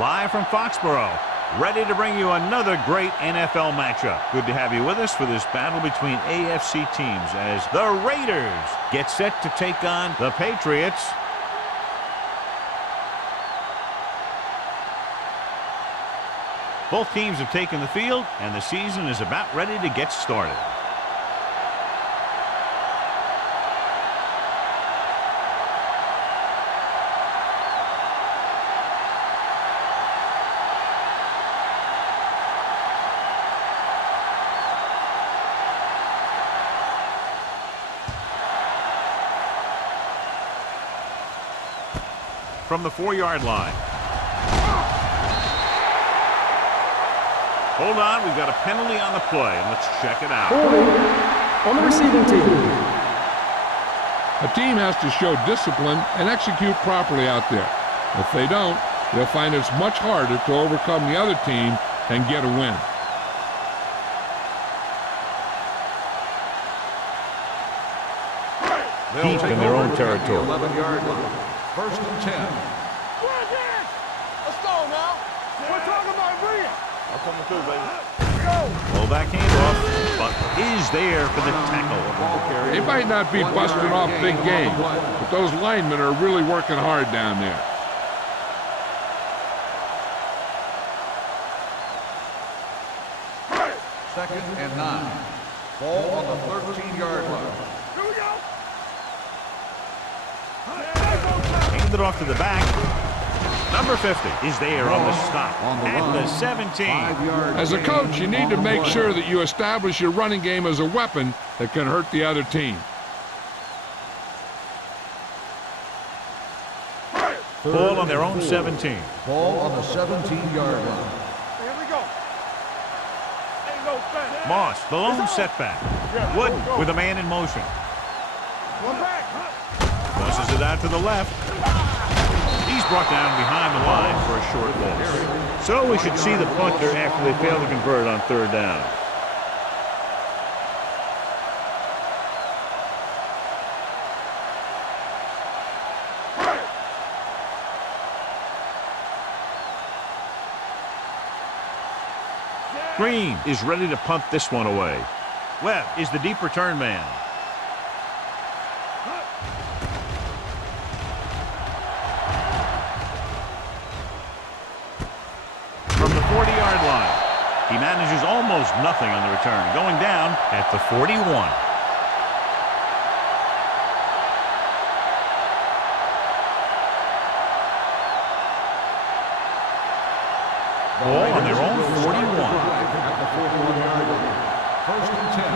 live from Foxborough, ready to bring you another great NFL matchup. Good to have you with us for this battle between AFC teams as the Raiders get set to take on the Patriots. Both teams have taken the field, and the season is about ready to get started. From the 4-yard line. Hold on, we've got a penalty on the play, and let's check it out. On the receiving team. A team has to show discipline and execute properly out there. If they don't, they'll find it's much harder to overcome the other team and get a win. Deep in their own territory. 11-yard line. First and 10. Let's go now. We're talking about bringing. I'm coming through, baby. Go. Fullback handoff, but is there for the tackle. They might not be busting off big game, but those linemen are really working hard down there. Second and 9. Ball on the 13-yard line. Here we go. Hand it off to the back. Number 50 is there on the stop at the 17. As a coach, you need to make sure that you establish your running game as a weapon that can hurt the other team. Ball on their own 17. Ball on the 17-yard line. Here we go. Ain't no fence. Moss, the lone setback. Wooden with a man in motion. One back. Tosses it out to the left. He's brought down behind the line for a short loss. So we should see the punter after they fail to convert on third down. Green is ready to punt this one away. Webb is the deep return man. From the 40-yard line, he manages almost nothing on the return, going down at the 41. Ball on their own 41. At the 41-yard line. First and 10.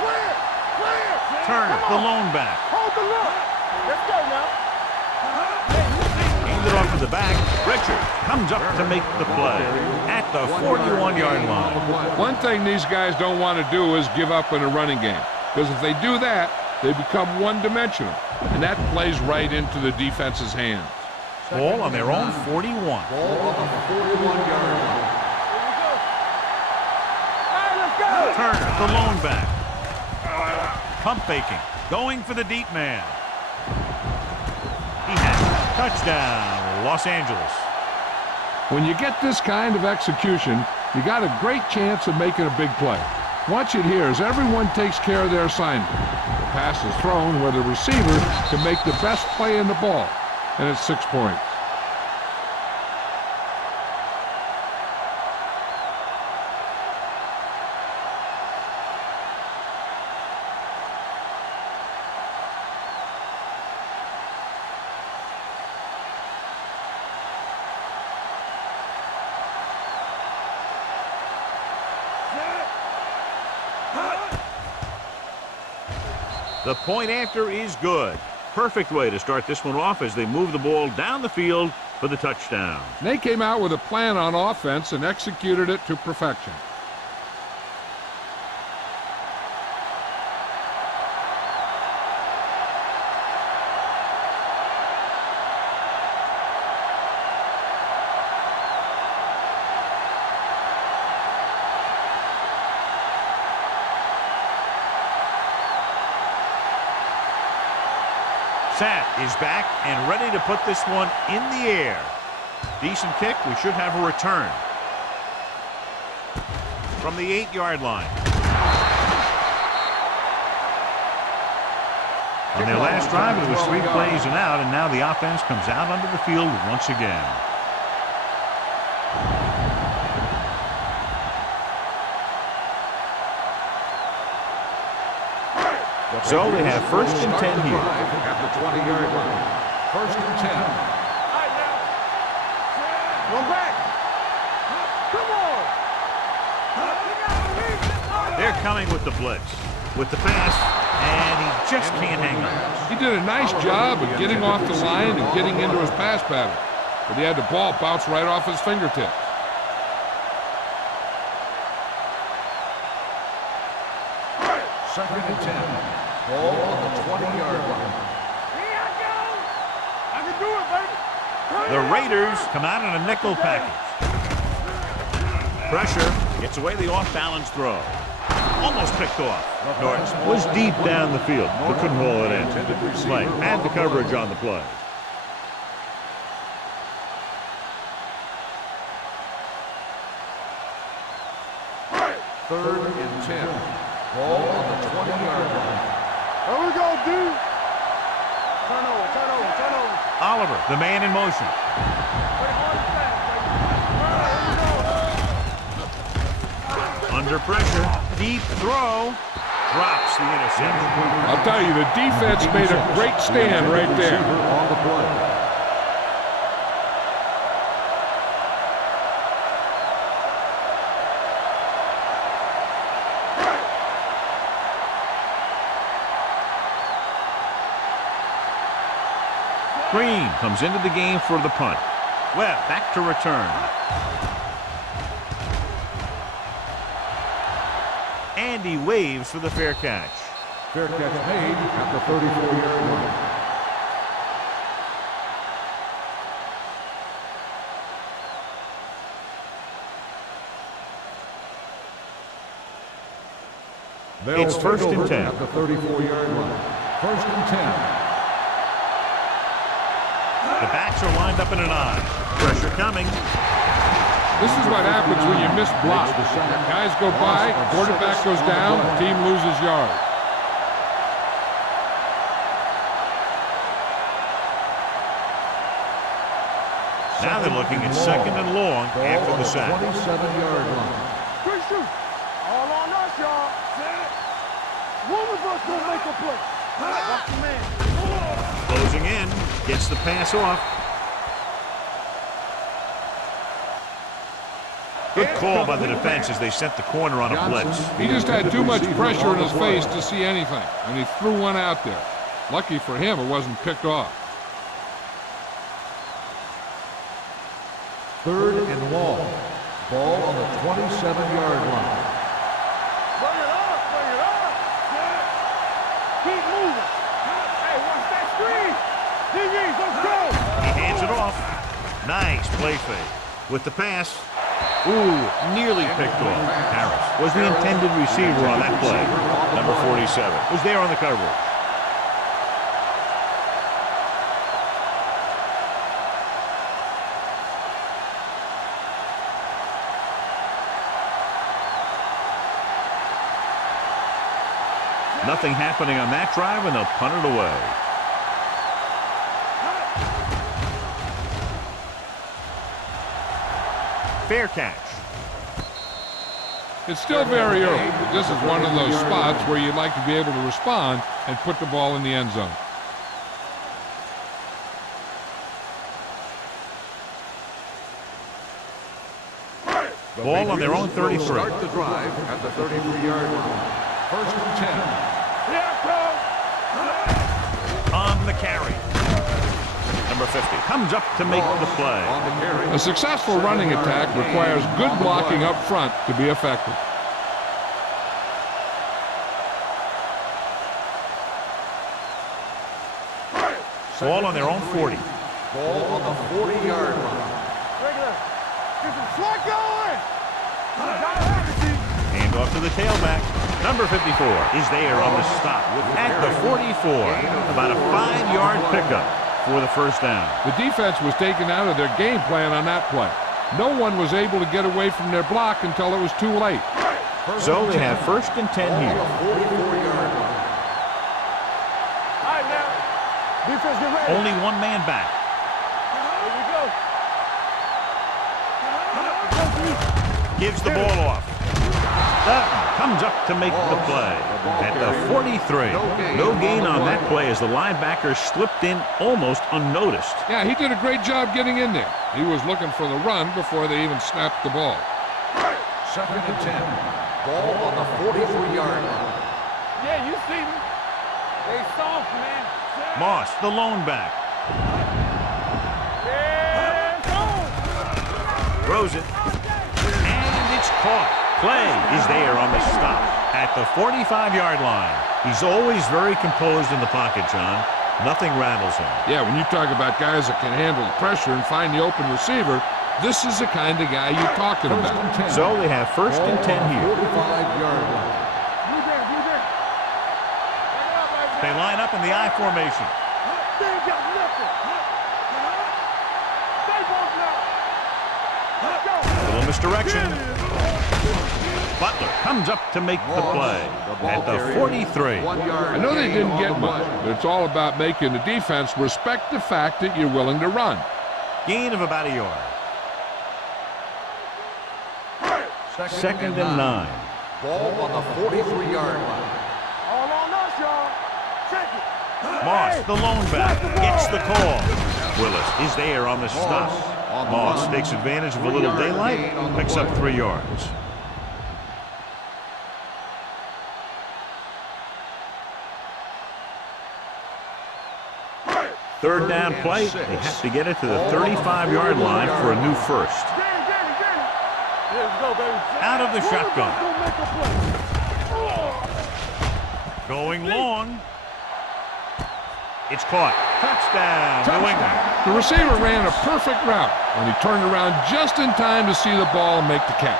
Clear. Clear. Turner, the lone back. Hold the look. Let's go now. Hands it off to the back. Richard comes up to make the play at the 41-yard line. One thing these guys don't want to do is give up in a running game, because if they do that, they become one-dimensional, and that plays right into the defense's hands. Ball on their own 41. Ball on the 41-yard line. Turner, the lone back. Pump faking, going for the deep man. He has it. Touchdown, Los Angeles. When you get this kind of execution, you got a great chance of making a big play. Watch it here as everyone takes care of their assignment. The pass is thrown where the receiver can make the best play in the ball, and it's 6 points. The point after is good. Perfect way to start this one off as they move the ball down the field for the touchdown. They came out with a plan on offense and executed it to perfection. Sapp is back and ready to put this one in the air. Decent kick. We should have a return. From the 8-yard line. On their last drive, it was 3 plays and out, and now the offense comes out onto the field once again. So they have 1st and 10 here. At the 20-yard line. 1st and 10. Go back. Come on. They're coming with the blitz. With the pass, and he just can't hang on. He did a nice job of getting off the line and getting into his pass pattern, but he had the ball bounce right off his fingertips. Second and 10. Ball on the 20-yard line. Here I go. I can do it, baby. The Raiders come out in a nickel package. Pressure gets away the off-balance throw. Almost picked off. Norton was deep down the field, but couldn't roll it in. Play had the coverage on the play. Third and 10. Ball on the 20-yard line. There we go, dude. Turn over, turn over, turn over. Oliver, the man in motion. Play hard and fast, baby. Under pressure, deep throw, drops the interception. I'll tell you, the defense made a great stand right there. On the play. Green comes into the game for the punt. Webb back to return. Andy waves for the fair catch. Fair catch made at the 34-yard line. It's 1st and 10. At the 34-yard line. 1st and 10. The backs are lined up in an I. Pressure coming. This is what happens when you miss blocks. Guys go by, quarterback goes down, team loses yards. Now they're looking at 2nd and long after the sack. 27-yard line. Quick shoot. All on us, y'all. One of us gonna make a play. Watch the man. Closing in, gets the pass off. Good call by the defense as they sent the corner on a blitz. He just had too much pressure in his face to see anything, and he threw one out there. Lucky for him, it wasn't picked off. 3rd and long. Ball on the 27-yard line. Bring it up, bring it up. Keep moving. Hey, watch that screen. DBs, let's go. He hands it off. Nice play fake. With the pass. Ooh, nearly picked off. Harris was the intended receiver on that play. Number 47 was there on the coverage. Nothing happening on that drive, and they'll punt it away. Fair catch. It's still very early, but this is one of those spots where you'd like to be able to respond and put the ball in the end zone. Ball on their own 33. Start the drive at the 33-yard line. 1st and 10. Here it comes. On the carry. Number 50 comes up to make the play. On the carry. A successful running attack requires good blocking up front to be effective. Ball on their own 40. Ball on the 40-yard line. Regular. Get some slot going. Gotta have it, Chief. Hand off to the tailback. Number 54 is there on the stop at the 44. About a 5-yard pickup. for the first down. The defense was taken out of their game plan on that play. No one was able to get away from their block until it was too late. So they have first and 10 here. 44-yard line. All right, now. Defense, get ready. Only one man back. Here we go. Gives the ball off. Comes up to make the play at the 43. No gain on that play as the linebacker slipped in almost unnoticed. Yeah, he did a great job getting in there. He was looking for the run before they even snapped the ball. 2nd and 10. Ball on the 43-yard line. Yeah, you see me. They soft, man. Moss, the lone back. Yeah, go. Throws it. And it's caught. Play is there on the stop at the 45-yard line. He's always very composed in the pocket, John. Nothing rattles him. Yeah, when you talk about guys that can handle the pressure and find the open receiver, this is the kind of guy you're talking about. So they have first and 10 here. 45-yard line. You there, you there. They line up in the I formation. They ain't got nothing. Stay both now. Let's go. A little misdirection. Butler comes up to make the play at the 43. I know they didn't get much, but it's all about making the defense respect the fact that you're willing to run. Gain of about a yard. Second and 9. Ball on the 43-yard line. All on us, y'all. Check it. Moss, the lone back, gets the call. Willis is there on the stop. Moss takes advantage of a little daylight, picks up 3 yards. Third down play, they have to get it to the 35-yard line for a new first. Let's go, baby. Out of the shotgun. Go make a play. Going long. It's caught. Touchdown, New England. The receiver ran a perfect route when he turned around just in time to see the ball and make the catch.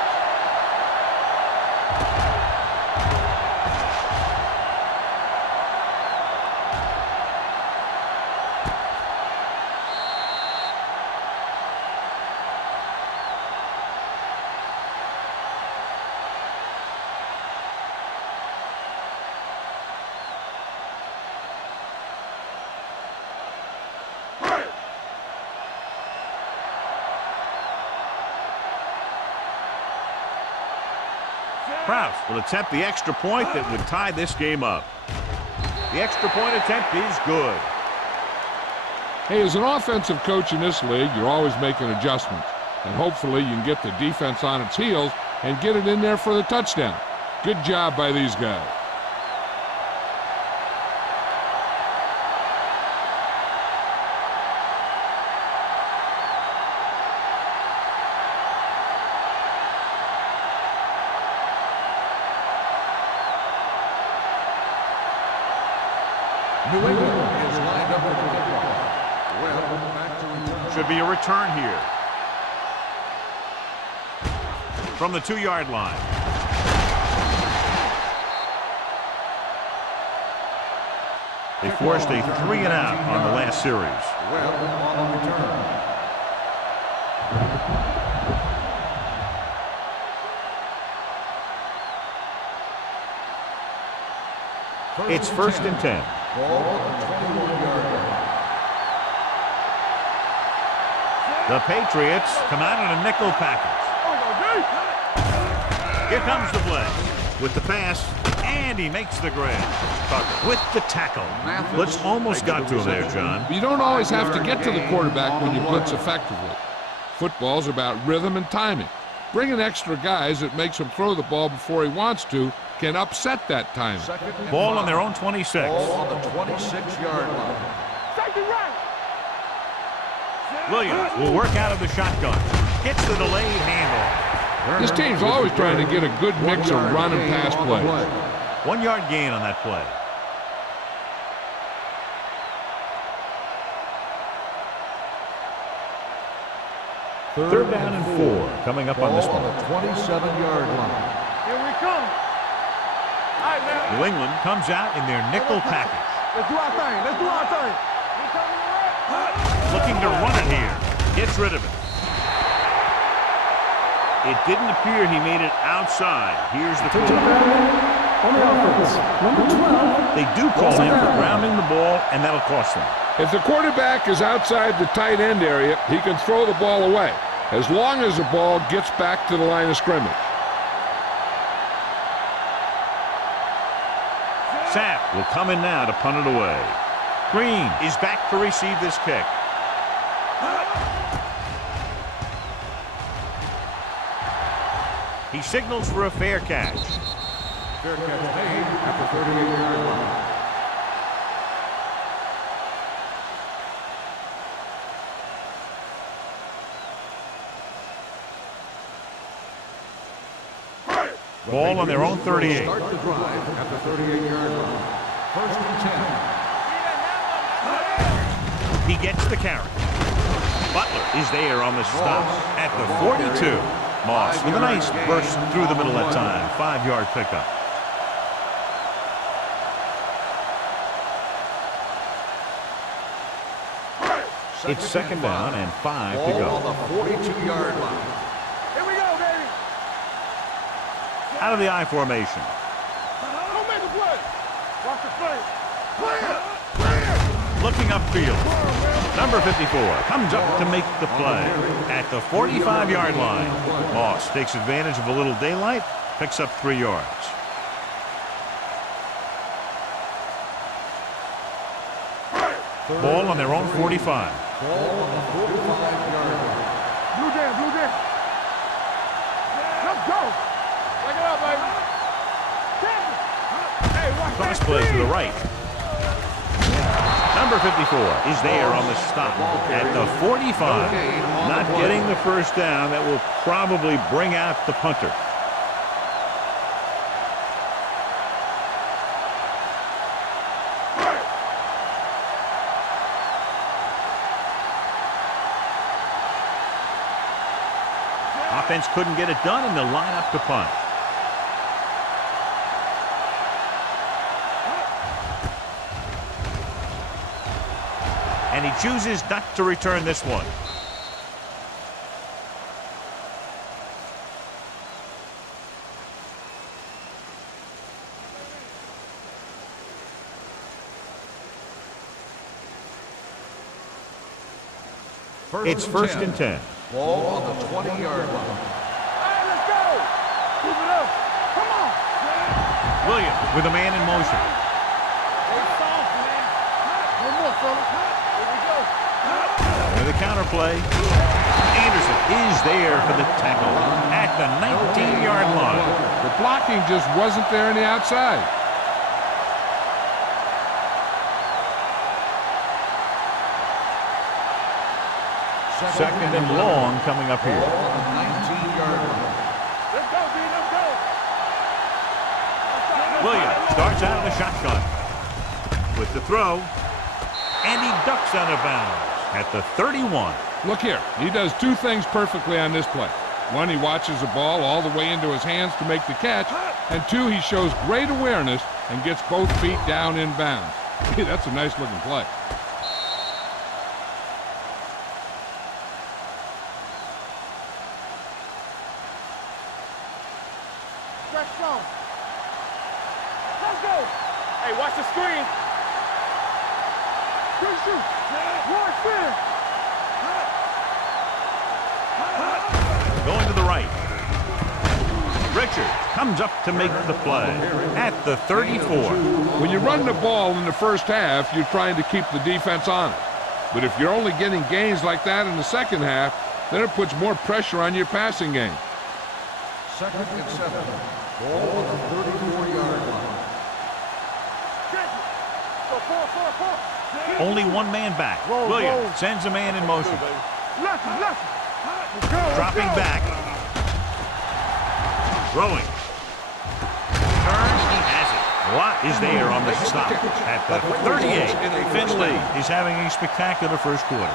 Kraus will attempt the extra point that would tie this game up. The extra point attempt is good. Hey, as an offensive coach in this league, you're always making adjustments. And hopefully you can get the defense on its heels and get it in there for the touchdown. Good job by these guys. New England is lined up with the kickoff. Well, back to return. Should be a return here. From the 2-yard line. They forced a 3 and out on the last series. Well, on the return. It's first and 10. Ball on the 21-yard line. The Patriots come out in a nickel package. Here comes the play with the pass, and he makes the grab. Tucker with the tackle. Blitz almost got to him there, John. You don't always have to get to the quarterback when you blitz effectively. Football's about rhythm and timing. Bringing extra guys that makes him throw the ball before he wants to can upset that timing. Ball on their own 26. Ball on the 26-yard line. Safety right. Williams will work out of the shotgun. Gets the delayed handoff. This team's always trying to get a good mix of run and pass plays. 1 yard gain on that play. Third down and 4 coming up on this Ball one. on the 27-yard line. Here we come. All right, now. New England comes out in their nickel package. Let's do our thing. Let's do our thing. We coming around. Looking to run it here. Gets rid of it. It didn't appear he made it outside. Here's the call. On the offense, number 12. They do call him for grounding the ball, and that'll cost them. If the quarterback is outside the tight end area, he can throw the ball away, as long as the ball gets back to the line of scrimmage. Sapp will come in now to punt it away. Green is back to receive this kick. He signals for a fair catch. Fair catch made at the 38-yard line. Ball on their own 38. Start the drive at the 38-yard line. 1st and 10. He gets the carry. Butler is there on the stop at the 42. Moss with a nice burst through the middle that time. 5-yard pickup. It's 2nd down and 5 to go. Ball on the 42-yard line. Here we go, baby. Out of the I formation. Don't make a play. Watch the play. Clear. Looking upfield. Number 54 comes up to make the play at the 45-yard line. Moss takes advantage of a little daylight, picks up 3 yards. Ball on their own 45. Ball on the 45-yard line. Blue jam. Let's go. Pick it up, baby. Hey, watch Cross that play to screen. the right. Number 54 is there on the stop at the 45. Not getting the first down. That will probably bring out the punter. Offense couldn't get it done, and they'll line up to punt. And he chooses not to return this one. It's 1st and 10. Ball on the 20-yard line. Hey, let's go. Keep it up. Come on. Williams with a man in motion. Hey, soft, man. One more, fella. Here we go. With a counter play. Anderson is there for the tackle at the 19-yard line. The blocking just wasn't there on the outside. Second and long coming up here. Ball on the 19-yard line. Let's go, B. Let's go. Williams starts out of the shotgun with the throw, and he ducks out of bounds at the 31. Look here. He does 2 things perfectly on this play. 1, he watches the ball all the way into his hands to make the catch. And 2, he shows great awareness and gets both feet down in bounds. Hey, that's a nice-looking play. Stretch strong. Let's go. Hey, watch the screen. Good shoot. One fair. Going to the right. Richard comes up to make the play at the 34. When you run the ball in the first half, you're trying to keep the defense honest. But if you're only getting gains like that in the second half, then it puts more pressure on your passing game. 2nd and 7. Ball on the 34-yard line. Only one man back. Williams sends a man in motion. Dropping back. Throwing. Turns, he has it. Watt is there on the stop at the 38. Finley is having a spectacular first quarter.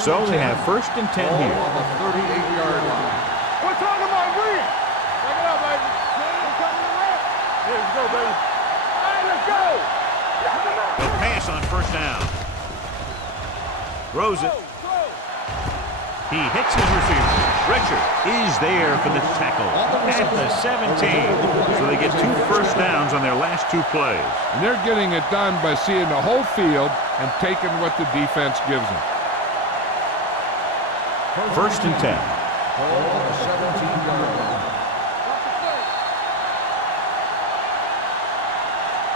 So they have 1st and 10 Ball here. on the 38-yard line. We're talking about win. Pick it up, baby. We're coming hits his receiver. Richard is there for the tackle at the 17. So they get 2 first downs on their last 2 plays. And they're getting it done by seeing the whole field and taking what the defense gives them. First and 10. Ball on the 17-yard line.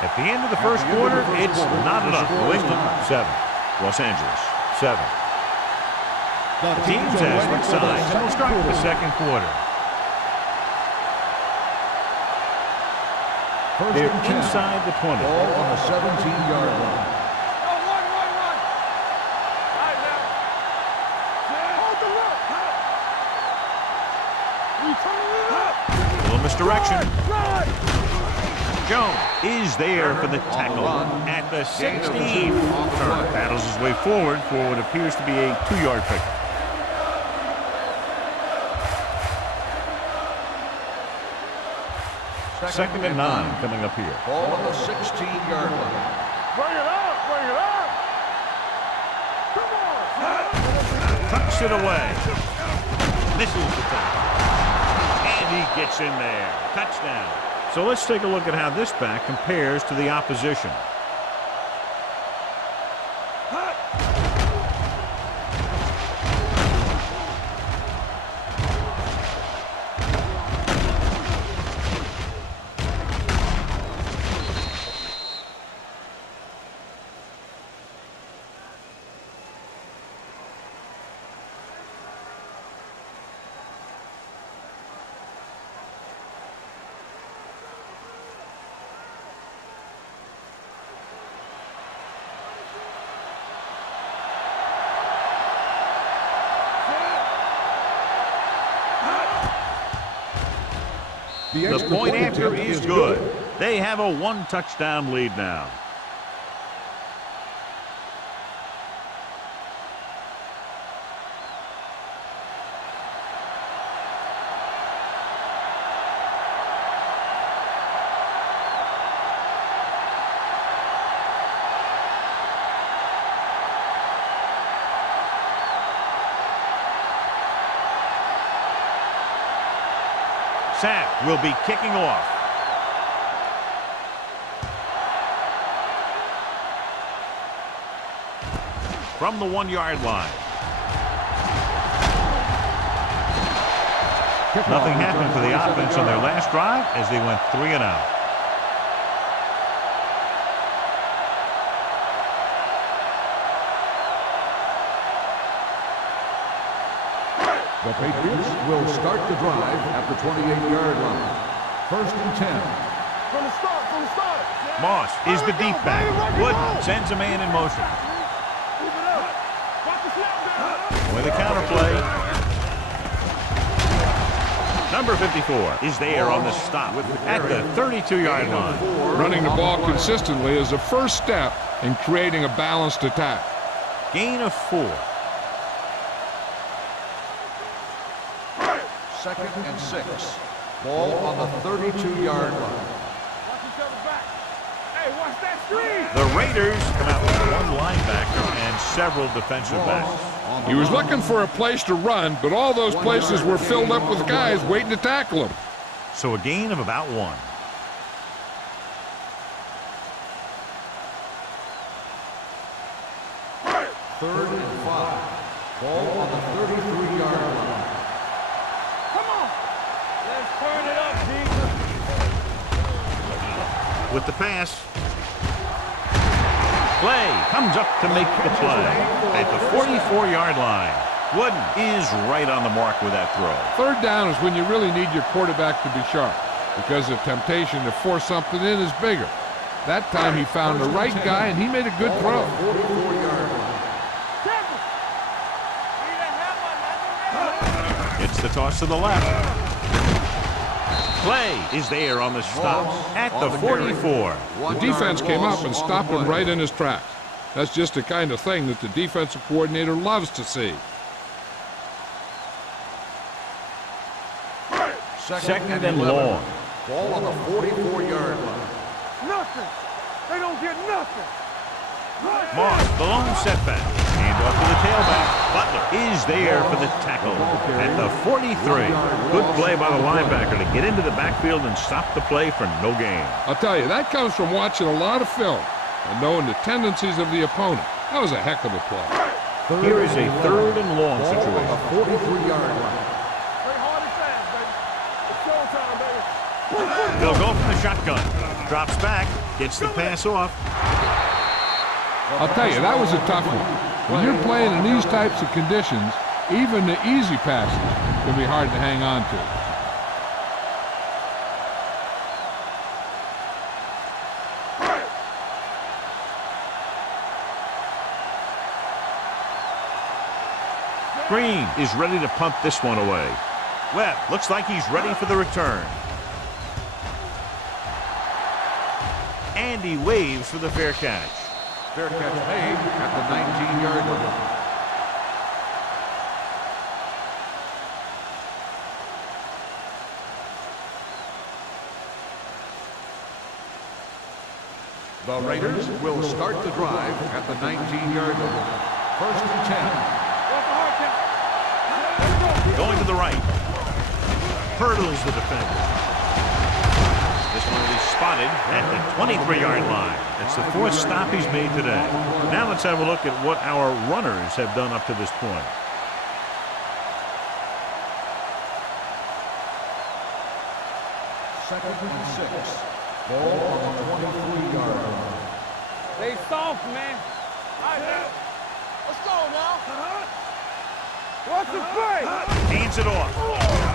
At the end of the first quarter, it's not enough. New England, 7. Los Angeles, 7. The teams have switched sides and will start the second quarter. They're inside the 20. Ball on the 17-yard line. A little misdirection. Jones is there for the tackle at the 16. Turner paddles his way forward for what appears to be a 2-yard pick. Second and 9 coming up here. Ball on the 16-yard line. Bring it up, bring it up. Come on. Tucks it away. Misses the tackle. And he gets in there. Touchdown. So let's take a look at how this back compares to the opposition. The point after is good. They have a 1-touchdown lead now. Sapp will be kicking off. From the 1-yard line. Nothing happened for the offense on their last drive as they went 3 and out. The Patriots will start the drive at the 28-yard line. First and 10. From the start, from the start. Moss is the deep back. Wooden sends a man in motion. Keep it up. Watch the snap down. With a counter play. Number 54 is there on the stop at the 32-yard line. Running the ball consistently is the first step in creating a balanced attack. Gain of 4. Second and 6. Ball on the 32-yard line. Watch each other back. Hey, watch that screen. The Raiders come out with 1 linebacker and several defensive backs. He was looking for a place to run, but all those places were filled up with guys waiting to tackle him. So a gain of about 1. Third and 5. Ball on the 33-yard line. Come on. Let's turn it up, Jesus. With the pass. Clay comes up to make the play at the 44-yard line. Wooden is right on the mark with that throw. Third down is when you really need your quarterback to be sharp because the temptation to force something in is bigger. That time he found the right guy and he made a good throw. 44-yard line. It's the toss to the left. Clay is there on the stop at the 44. The defense came up and stopped him right in his tracks. That's just the kind of thing that the defensive coordinator loves to see. Second and long. Ball on the 44-yard line. Nothing. They don't get nothing. Moss, the lone setback. Handoff to the tailback. Butler is there for the tackle at the 43. Good play by the linebacker to get into the backfield and stop the play for no gain. I'll tell you, that comes from watching a lot of film and knowing the tendencies of the opponent. That was a heck of a play. Here is a 3rd and long situation. A 43-yard line. Play hard and fast, baby. It's showtime, baby. They'll go from the shotgun. Drops back, gets the pass off. I'll tell you, that was a tough one. When you're playing in these types of conditions, even the easy passes can be hard to hang on to. Green is ready to punt this one away. Webb looks like he's ready for the return. And he waves for the fair catch. Fair catch made at the 19-yard line. The Raiders will start the drive at the 19-yard line. 1st and 10. Going to the right. Hurdles the defender. This one will be spotted at the 23-yard line. It's the 4th stop he's made today. Now let's have a look at what our runners have done up to this point. Second and 6. Ball on the 23-yard line. Stay soft, man. All right, man. Let's go now. What's the play? Hands it off.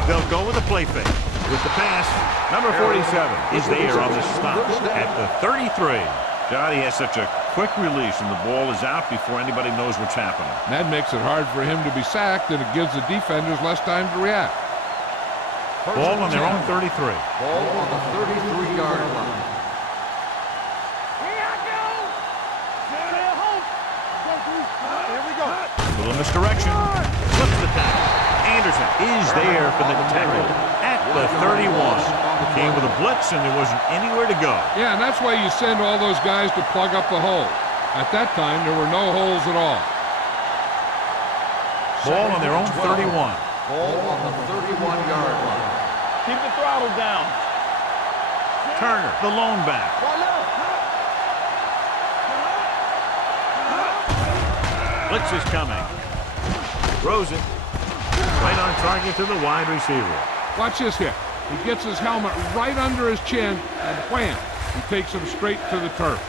They'll go with a play fake. With the pass, number 47 is there on the stop at the 33. Johnny has such a quick release and the ball is out before anybody knows what's happening. That makes it hard for him to be sacked, and it gives the defenders less time to react. Ball on their own 33. Ball on the 33-yard line. Here I go. Stay home. Here we go. Little misdirection. Flips the tackle. Anderson is there for the tackle at the 31. Came with a blitz and there wasn't anywhere to go. Yeah, and that's why you send all those guys to plug up the hole. At that time, there were no holes at all. Ball on their own 31. Ball on the 31-yard line. Keep the throttle down. Turner, the lone back. Blitz is coming. Throws it. Right on target to the wide receiver. Watch this hit. He gets his helmet right under his chin, and wham, he takes him straight to the turf.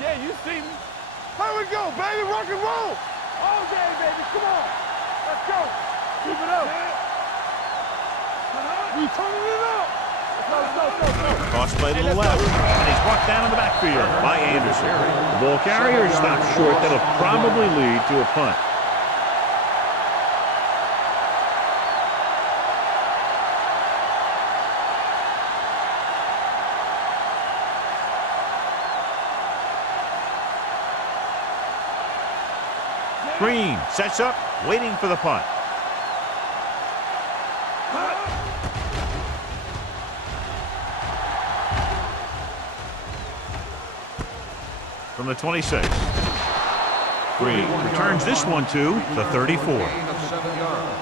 Yeah, you see me. Here we go, baby. Rock and roll. All day, baby. Come on. Let's go. Keep it up. We turning it up. Let's go. Cross play to the left, and he's brought down in the backfield by Anderson. The ball carrier stops short. That'll probably lead to a punt. Green sets up, waiting for the punt. From the 26. Green returns this one to the 34. Gain of 7 yards.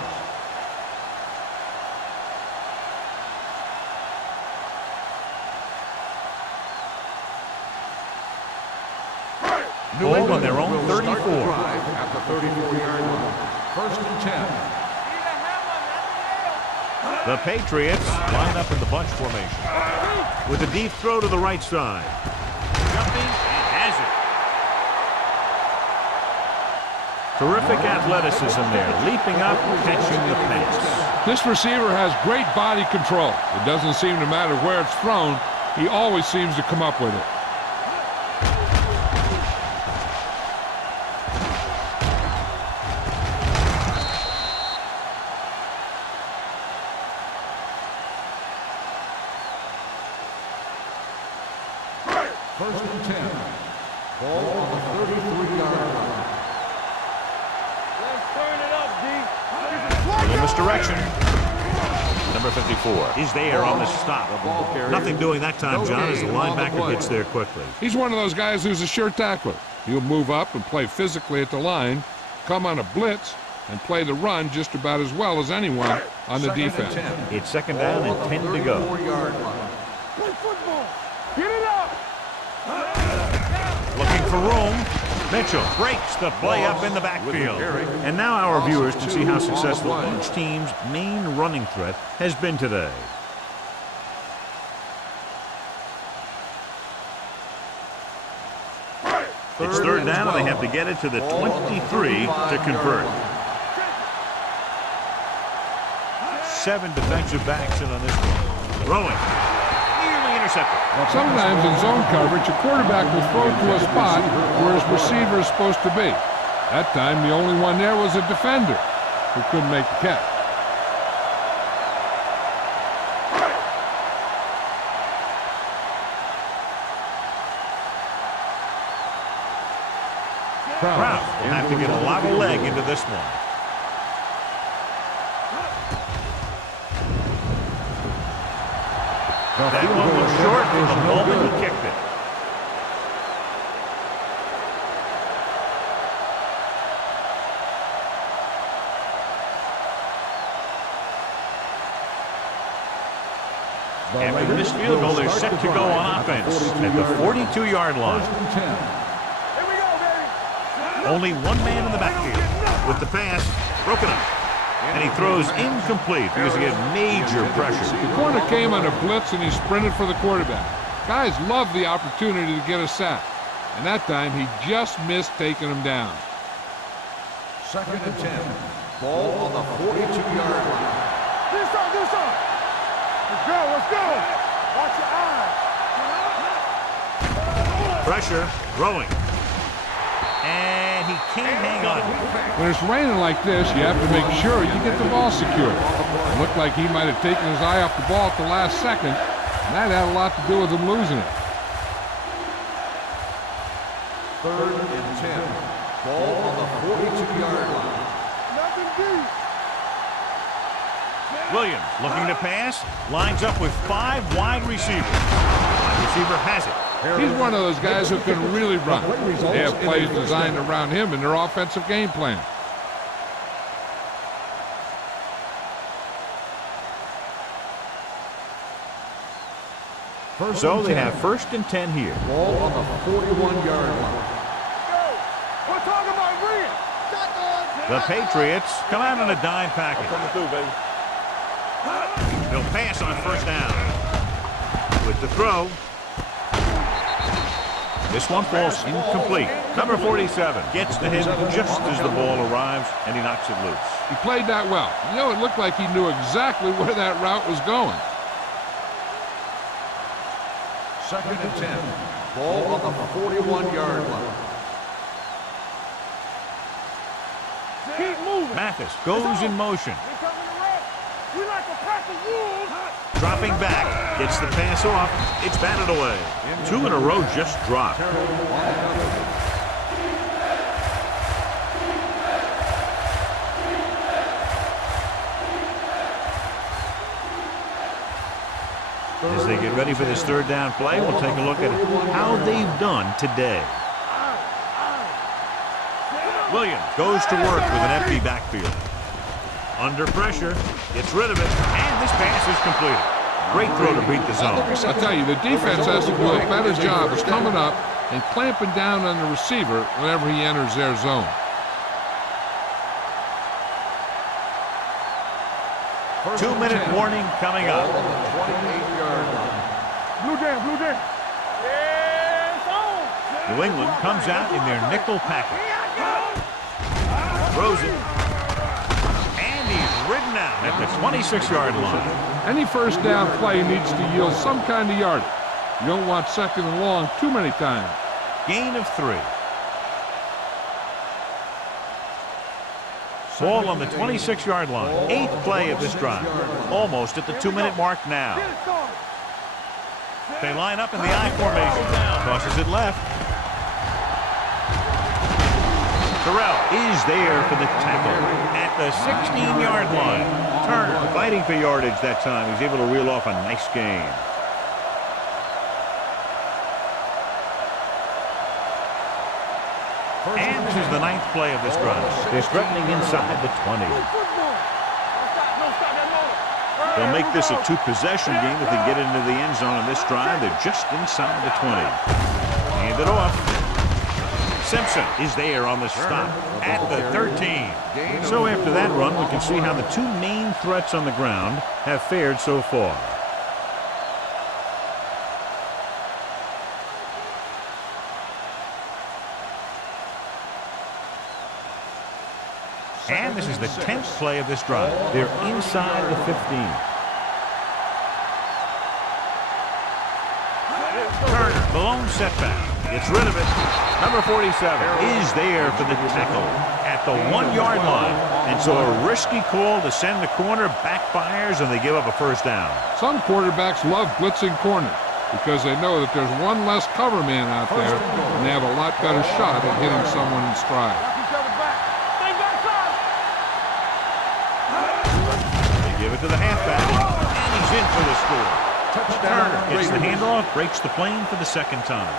Ball on their own 34. At the 34-yard line. 1st and 10. The Patriots line up in the bunch formation with a deep throw to the right side. Jumping and has it. Terrific athleticism there, leaping up, catching the pass. This receiver has great body control. It doesn't seem to matter where it's thrown. He always seems to come up with it. First and 10. Ball on the 33-yard line. Let's turn it up, D. this direction. Number 54 is there on the stop. Nothing doing that time, John, as the linebacker gets there quickly. He's one of those guys who's a sure tackler. He'll move up and play physically at the line, come on a blitz, and play the run just about as well as anyone on the defense. It's second down and 10 to go. Play football. Get it up. Looking for room. Mitchell breaks the play up in the backfield. And now our viewers can see how successful each team's main running threat has been today. It's third down, and they have to get it to the 23 to convert. 7 defensive backs in on this one. Throwing. Nearly intercepted. Sometimes in zone coverage, a quarterback will throw to a spot where his receiver is supposed to be. That time, the only one there was a defender who couldn't make the catch. Brown will have to get a lot of leg into this one. That one was short from the moment he kicked it. After this field goal, they're set to go on offense at the 42-yard line. Here we go, baby. Only one man in the backfield with the pass broken up. And he throws incomplete because he had major pressure. The corner came on a blitz and he sprinted for the quarterback. Guys love the opportunity to get a sack. And that time he just missed taking him down. Second and 10. Ball on the 42-yard line. Do something. Let's go. Watch your eyes. Pressure, throwing. And he can't hang on. When it's raining like this, you have to make sure you get the ball secured. It looked like he might have taken his eye off the ball at the last second, and that had a lot to do with him losing it. Third and 10. Ball on the 42-yard line. Nothing deep. Williams looking to pass, lines up with 5 wide receivers. Wide receiver has it. He's one of those guys who can really run. They have plays designed around him in their offensive game plan. So they have first and 10 here. Ball on the 41-yard line. We're talking about bringing. The Patriots come out in a dime package. Coming through, baby. They'll pass on first down. With the throw. This one falls incomplete. Number 47 gets the hit just as the ball arrives, and he knocks it loose. He played that well. You know, it looked like he knew exactly where that route was going. Second and 10. Ball on the 41-yard line. Keep moving. Mathis goes in motion. Here coming the rep. We like a pack of wolves. Dropping back, gets the pass off. It's batted away. 2 in a row just dropped. As they get ready for this third down play, we'll take a look at how they've done today. Williams goes to work with an empty backfield. Under pressure, gets rid of it, and this pass is completed. Great throw to beat the zone. I'll tell you, the defense has to do a better job of coming up and clamping down on the receiver whenever he enters their zone. Two-minute warning coming up. Ball on the 28-yard line. Blue jam. Yeah, it's on. New England comes out in their nickel package. Throws it. And he's ridden out at the 26-yard line. Any first down play needs to yield some kind of yardage. You don't want second and long too many times. Gain of 3. Ball on the 26-yard line. 8th play of this drive. Almost at the 2-minute mark now. They line up in the I formation. Tosses it left. Terrell is there for the tackle at the 16-yard line. Turner fighting for yardage that time. He's able to reel off a nice gain. And this is the 9th play of this drive. They're threatening inside the 20. They'll make this a 2-possession game if they get into the end zone on this drive. They're just inside the 20. Hand it off. Simpson is there on the stop at the 13. So after that run, we can see how the two main threats on the ground have fared so far. And this is the 10th play of this drive. They're inside the 15. Turner, the lone setback. Gets rid of it. Number 47 is there for the tackle at the 1-yard line. And so a risky call to send the corner backfires, and they give up a first down. Some quarterbacks love blitzing corners because they know that there's one less cover man out there, and they have a lot better shot at hitting someone in stride. Give it to the halfback, and he's in for the score. Turner gets the handoff, breaks the plane for the second time.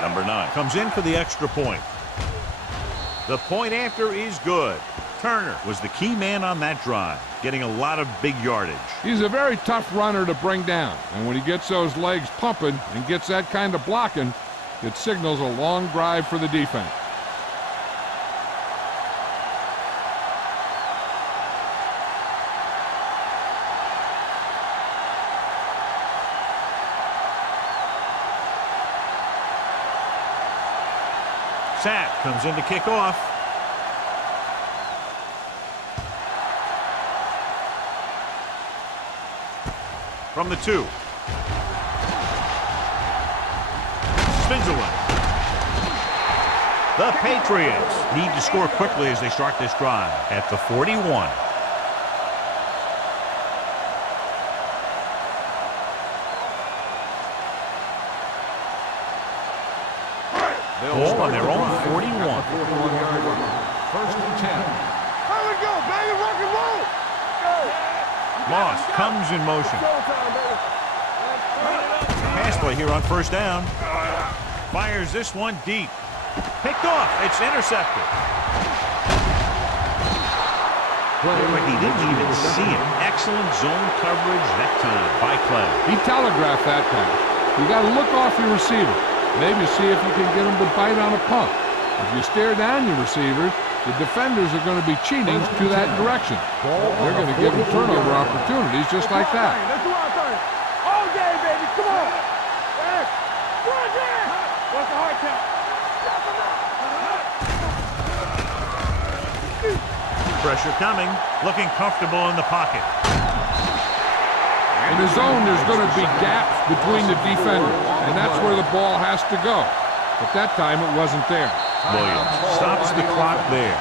Number 9 comes in for the extra point. The point after is good. Turner was the key man on that drive, getting a lot of big yardage. He's a very tough runner to bring down, and when he gets those legs pumping and gets that kind of blocking, it signals a long drive for the defense. Sapp comes in to kick off. From the 2. Svinzelin. The Patriots need to score quickly as they start this drive at the 41. Ball on their own 41. 41-yard line. First and 10. Here we go, baby. Rock and roll. Go. Moss comes in motion. Pass play here on first down. Fires this one deep. Picked off. It's intercepted. But he didn't even see it. Excellent zone coverage that time by Clay. He telegraphed that pass. You got to look off your receiver. Maybe see if you can get him to bite on a pump. If you stare down your receivers, the defenders are going to be cheating to that direction. They're going to give him turnover opportunities just like that. Let's do our thing. All day, baby. Come on. Yes. Run there. What's the hard count? Pressure coming. Looking comfortable in the pocket. In the zone, there's going to be gaps between the defenders, and that's where the ball has to go. But that time, it wasn't there. Williams stops the clock there.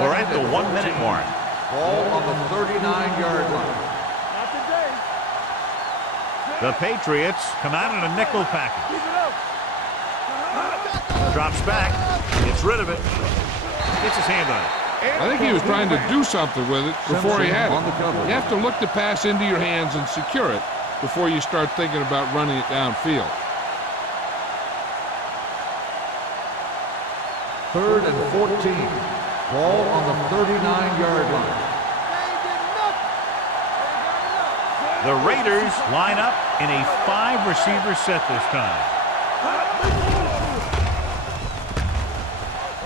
We're at the 1-minute mark. Ball on the 39-yard line. Not today. The Patriots come out in a nickel package. Keep it up. Drops back. Gets rid of it. Gets his hand on it. I think he was trying to do something with it before he had it. You have to look the pass into your hands and secure it before you start thinking about running it downfield. 3rd and 14. Ball on the 39-yard line. The Raiders line up in a 5-receiver set this time.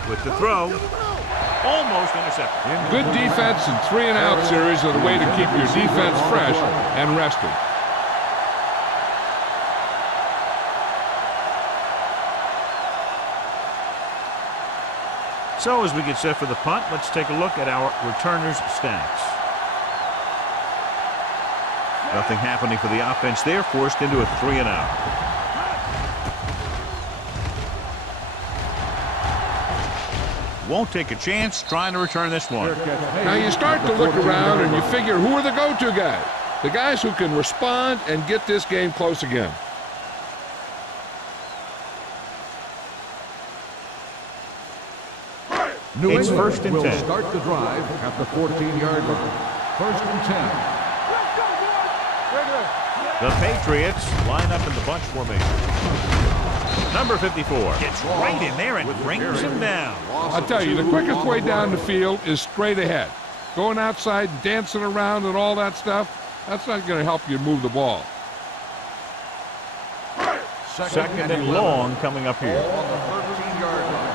With the throw, almost intercepted. Good defense and 3-and-out series are the way to keep your defense fresh and rested. So as we get set for the punt, let's take a look at our returners' stats. Nothing happening for the offense there, forced into a 3-and-out. Won't take a chance trying to return this one. Now you start to look around and you figure, who are the go-to guys? The guys who can respond and get this game close again. New It's England first and will 10. start the drive at the 14-yard line. First and 10. The Patriots line up in the bunch formation. Number 54 gets right in there and brings him down. I'll tell you, the quickest way down the field is straight ahead. Going outside and dancing around and all that stuff, that's not going to help you move the ball. Second and long coming up here. On the 13-yard line.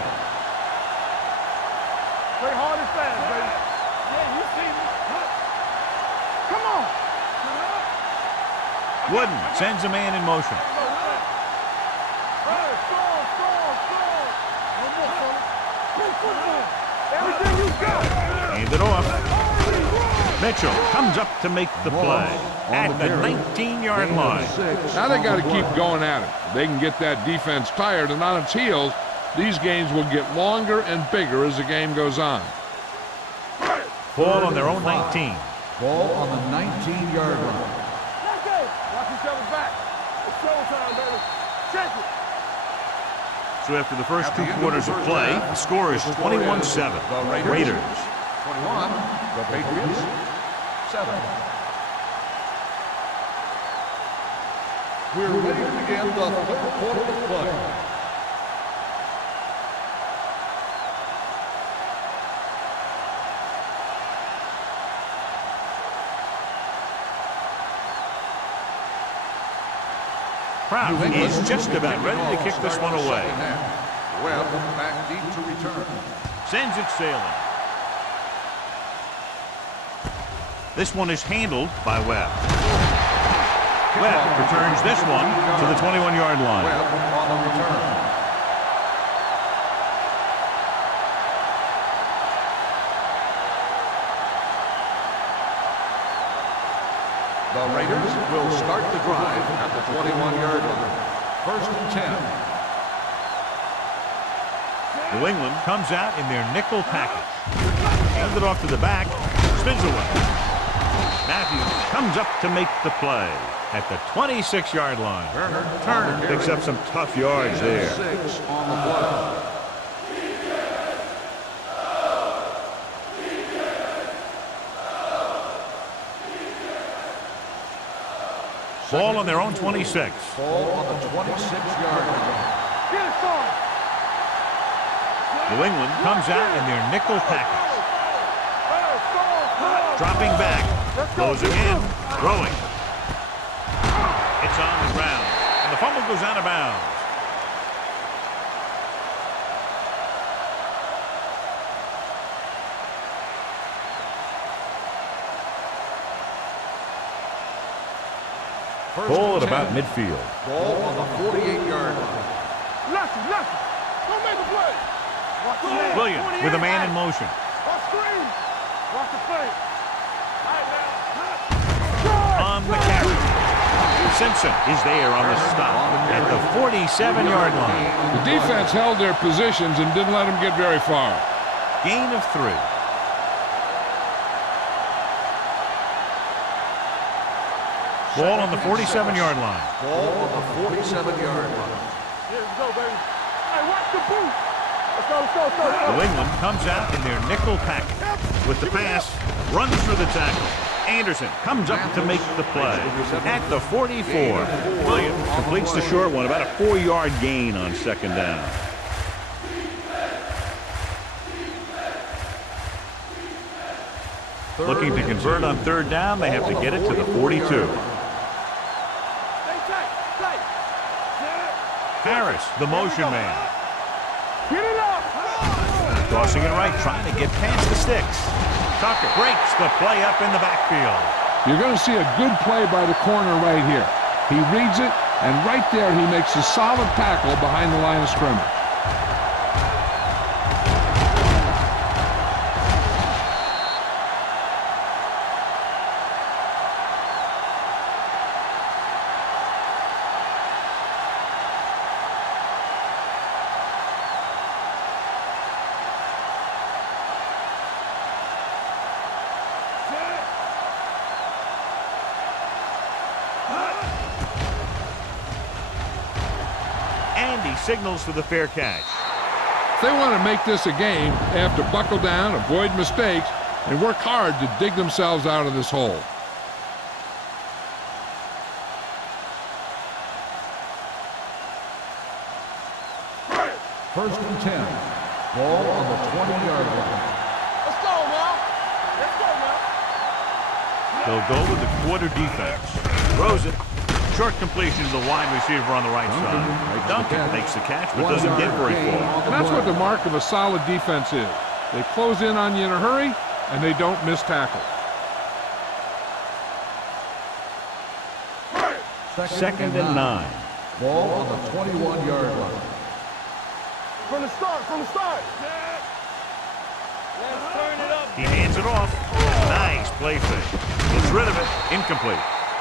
Play hard and fast, baby. Yeah, you see me. Come on. Wooden sends a man in motion. Everything you got. Hand it off. Mitchell comes up to make the play at the 19-yard line. Now they got to keep going at it. They can get that defense tired and on its heels. These games will get longer and bigger as the game goes on. Ball on their own 19. Ball on the 19-yard line. Watch each other back. It's showtime, baby. Check it. So after the first 2 quarters of play, the score is 21-7. Raiders. 21, the Patriots, 7. We're ready to begin the third quarter of play. Crowd is just about ready to kick this one away. Webb back deep to return. Sends it sailing. This one is handled by Webb. Webb returns this one to the 21-yard line. Webb on the return. The Raiders will start the drive at the 21-yard line. First and 10. New England comes out in their nickel package. Hands it off to the back. Spins away. Matthews comes up to make the play at the 26-yard line. Turner picks up some tough yards there. 6 on the play. Ball on their own 26. Ball on the 26-yard line. Get it started. New England comes out in their nickel package. Dropping back. Closing in. Throwing. It's on the ground. And the fumble goes out of bounds. Ball at about midfield. Ball on the 48-yard line. Lucky. Don't make a play. Watch the man. Williams with a man in motion. Watch screen. Watch the play. All right, On the carry. Simpson is there on the stop at the 47-yard line. The defense held their positions and didn't let them get very far. Gain of 3. Ball on the 47-yard line. Ball on the 47-yard line. Here we go, baby. Hey, watch the boot. Let's go. New England comes out in their nickel package. With the pass, runs through the tackle. Anderson comes up to make the play at the 44. Williams completes the short one, about a 4-yard gain on second down. Looking to convert on third down, they have to get it to the 42. Harris, the motion man. Get it up. Tossing it right, trying to get past the sticks. Tucker breaks the play up in the backfield. You're going to see a good play by the corner right here. He reads it, and right there he makes a solid tackle behind the line of scrimmage. And he signals for the fair catch. If they want to make this a game, they have to buckle down, avoid mistakes, and work hard to dig themselves out of this hole. First and 10. Ball on the 20-yard line. Let's go, man. Let's go, man. They'll go with the quarter defense. Throws it. Short completion to the wide receiver on the right side. Duncan makes the catch, but doesn't get very far. And that's what the mark of a solid defense is. They close in on you in a hurry, and they don't miss tackle. Second and 9. Ball on the 21-yard line. From the start, from the start. Let's turn it up. He hands it off. Nice play fake. Gets rid of it. Incomplete.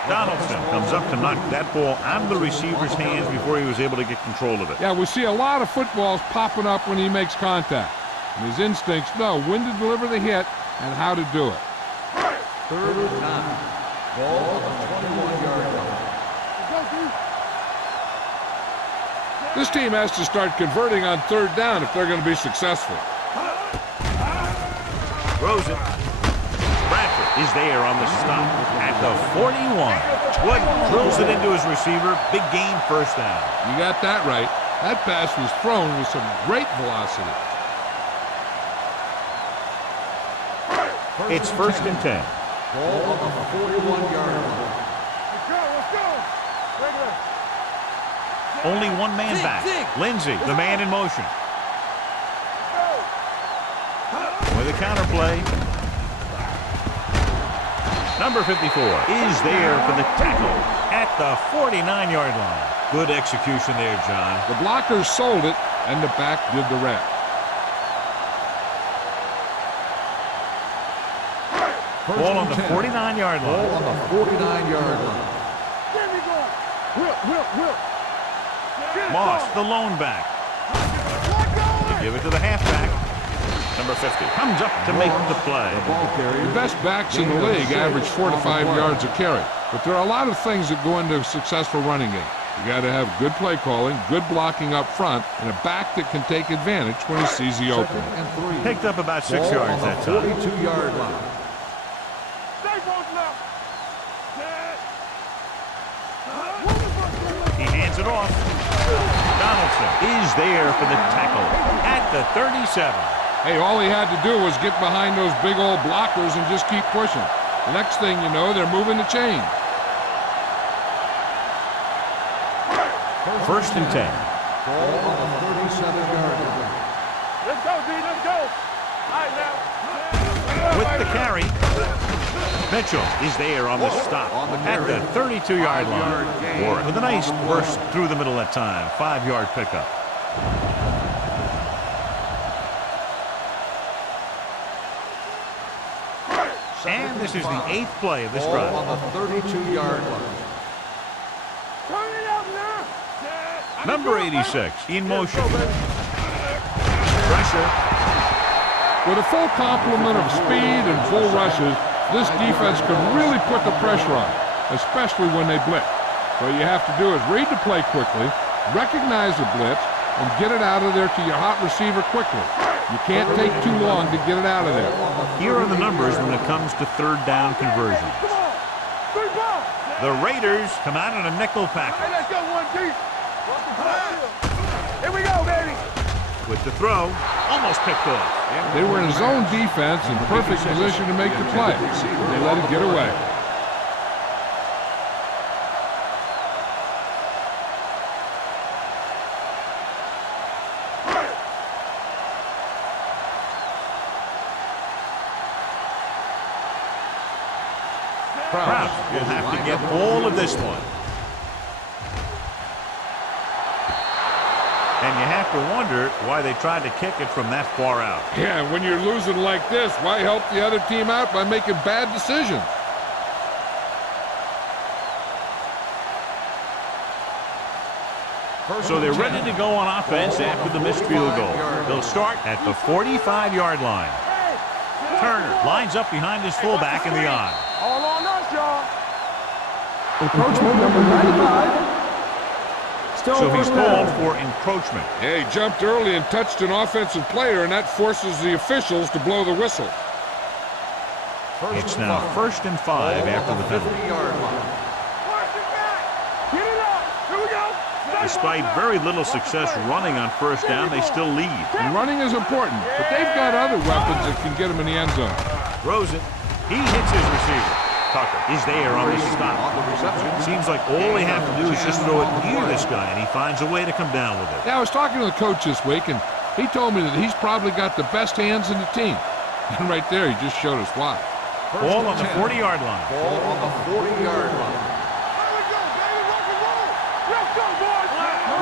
Donaldson comes up to knock that ball out of the receiver's hands before he was able to get control of it. Yeah, we see a lot of footballs popping up when he makes contact. And his instincts know when to deliver the hit and how to do it. Third and 9. Ball on the 21-yard line. This team has to start converting on third down if they're going to be successful. Throws it. Bradford is there on the stop at the 41. Wood drills it into his receiver. Big gain, first down. You got that right. That pass was thrown with some great velocity. It's first and 10. Ball on the 41-yard line. Let's go, let's go. Regular. Only one man back. Lindsey, the man in motion. With a counter play. Number 54 is there for the tackle at the 49-yard line. Good execution there, John. The blockers sold it, and the back did the rest. Ball on the 49-yard Ball line. on the 49-yard line. There we go. Whip. Moss, the lone back. They give it to the halfback. Number 50 comes up to make the play. The best backs in the league average 4 to 5 yards a carry. But there are a lot of things that go into a successful running game. You got to have good play calling, good blocking up front, and a back that can take advantage when he sees the opening. And 3. Picked up about 6 Ball yards on the that time. 42-yard line. Stay close now. He hands it off. Donaldson is there for the tackle at the 37. Hey, all he had to do was get behind those big old blockers and just keep pushing. The next thing you know, they're moving the chain. First and 10. Ball on the 37-yard line. Let's go, D, let's go. All right, now. With the carry, Mitchell is there on the stop at the 32-yard line. Warren with a nice burst through the middle that time. 5-yard pickup. And this is the 8th play of this Ball drive. on the 32-yard line. Turn it up now. Number 86 in motion. Pressure. With a full complement of speed and full rushes, this defense could really put the pressure on, especially when they blitz. What you have to do is read the play quickly, recognize the blitz, and get it out of there to your hot receiver quickly. You can't take too long to get it out of there. Here are the numbers when it comes to third down conversions. Come on. 3 ball. The Raiders come out in a nickel Hey, package. let's go, 1 deep. Here we go, baby. With the throw, almost picked off. They were in zone defense in perfect position to make the play. They let it get away. Kraus will have to get all of this one. And you have to wonder why they tried to kick it from that far out. Yeah, when you're losing like this, why help the other team out by making bad decisions? So they're ready to go on offense after the missed field goal. They'll start at the 45-yard line. Turner lines up behind his fullback in the I. All on us, y'all. Encroachment number 95. Still So he's first called down. for encroachment. Yeah, he jumped early and touched an offensive player, and that forces the officials to blow the whistle. It's now 1st and 5 after the penalty. 50-yard line. Get it up. Here we go. Despite very little success running on 1st down, they still lead. And running is important, but they've got other weapons that can get them in the end zone. Throws it. He hits his receiver. Tucker is there on the stop. On the reception. Seems like all they have to do is just throw it near this guy, and he finds a way to come down with it. Yeah, I was talking to the coach this week, and he told me that he's probably got the best hands in the team. And right there, he just showed us why. Ball on the 40-yard line. Ball on the 40-yard line. Let's go, boys.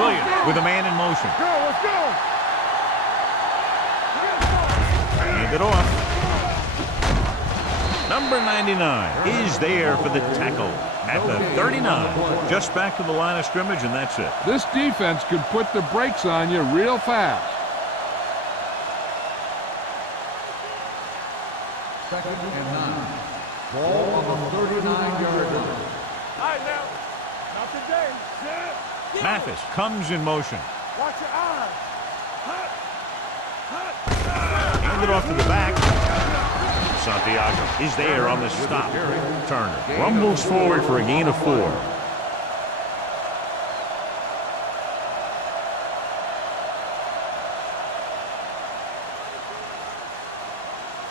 Williams with a man in motion. Go, let's go. Hand it off. Number 99 is there for the tackle at the 39. Just back to the line of scrimmage, and that's it. This defense can put the brakes on you real fast. Second and 9. Ball on the 39-yard line. All right, now. Not today. Mathis comes in motion. Watch your eyes. Hand it off to the back. Santiago is there on the stop. Turner rumbles forward for a gain of 4.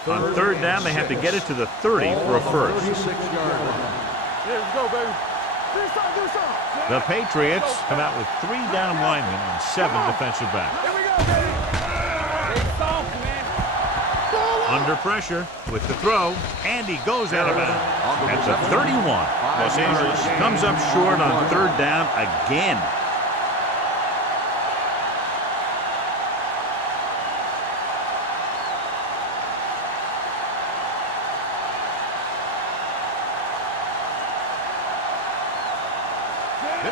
On 3rd down, they have to get it to the 30 for a first. 36-yard line. Let's go, baby. Do something. The Patriots come out with 3 down linemen and 7 defensive backs. Here we go, baby. Stay soft, man. Under pressure with the throw, and he goes out of bounds at the 31. Los Angeles comes up short on 3rd down again.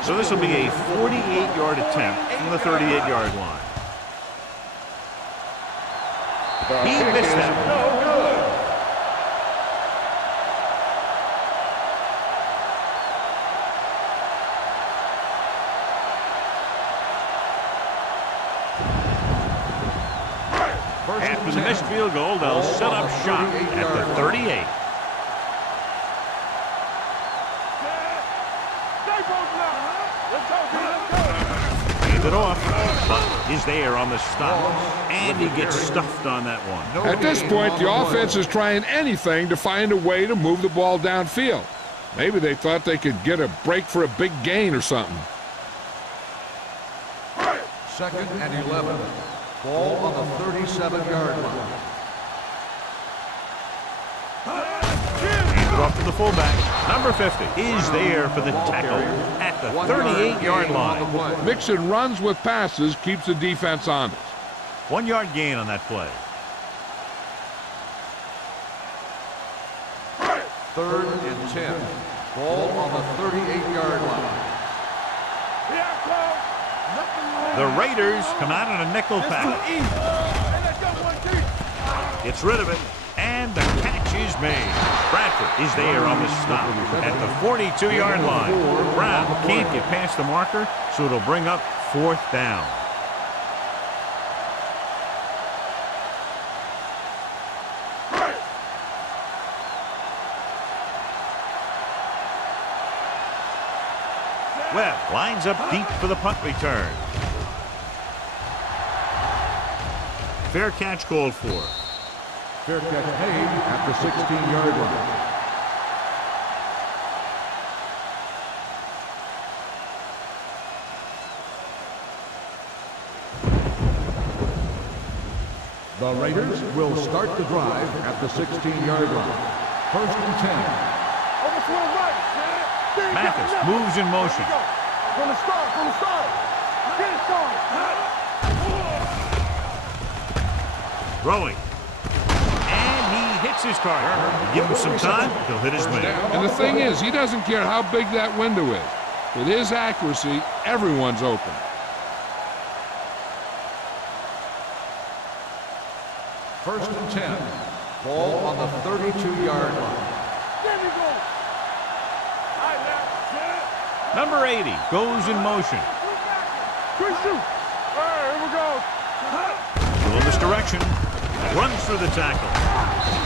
So this will be a 48-yard attempt from the 38-yard line. He missed that one. After the missed field goal, they'll set up shop at the 38. Hand it off. But is there on the stop. And he gets stuffed on that one. At this point, the offense is trying anything to find a way to move the ball downfield. Maybe they thought they could get a break for a big gain or something. 2nd and 11. Ball on the 37-yard line. Hand it off to the fullback. Number 50 is there for the tackle at the 38-yard line. Mixing runs with passes keeps the defense honest. 1-yard gain on that play. 3rd and 10. Ball on the 38-yard line. The Raiders come out in a nickel package. Gets rid of it, and the catch is made. Bradford is there on the stop at the 42-yard line. Brown can't get past the marker, so it'll bring up 4th down. Webb lines up deep for the punt return. Fair catch called for. Fair catch made at the 16-yard line. The Raiders will start the drive at the 16-yard line. 1st and 10. Mathis moves in motion. From the start. Get it started. Throwing. And he hits his target. Give him some time, he'll hit his man. And the thing is, he doesn't care how big that window is. With his accuracy, everyone's open. First and 10. Ball on the 32-yard line. There we go. All right, now. Number 80 goes in motion. Good shoot. All right, here we go. Little misdirection. Runs through the tackle.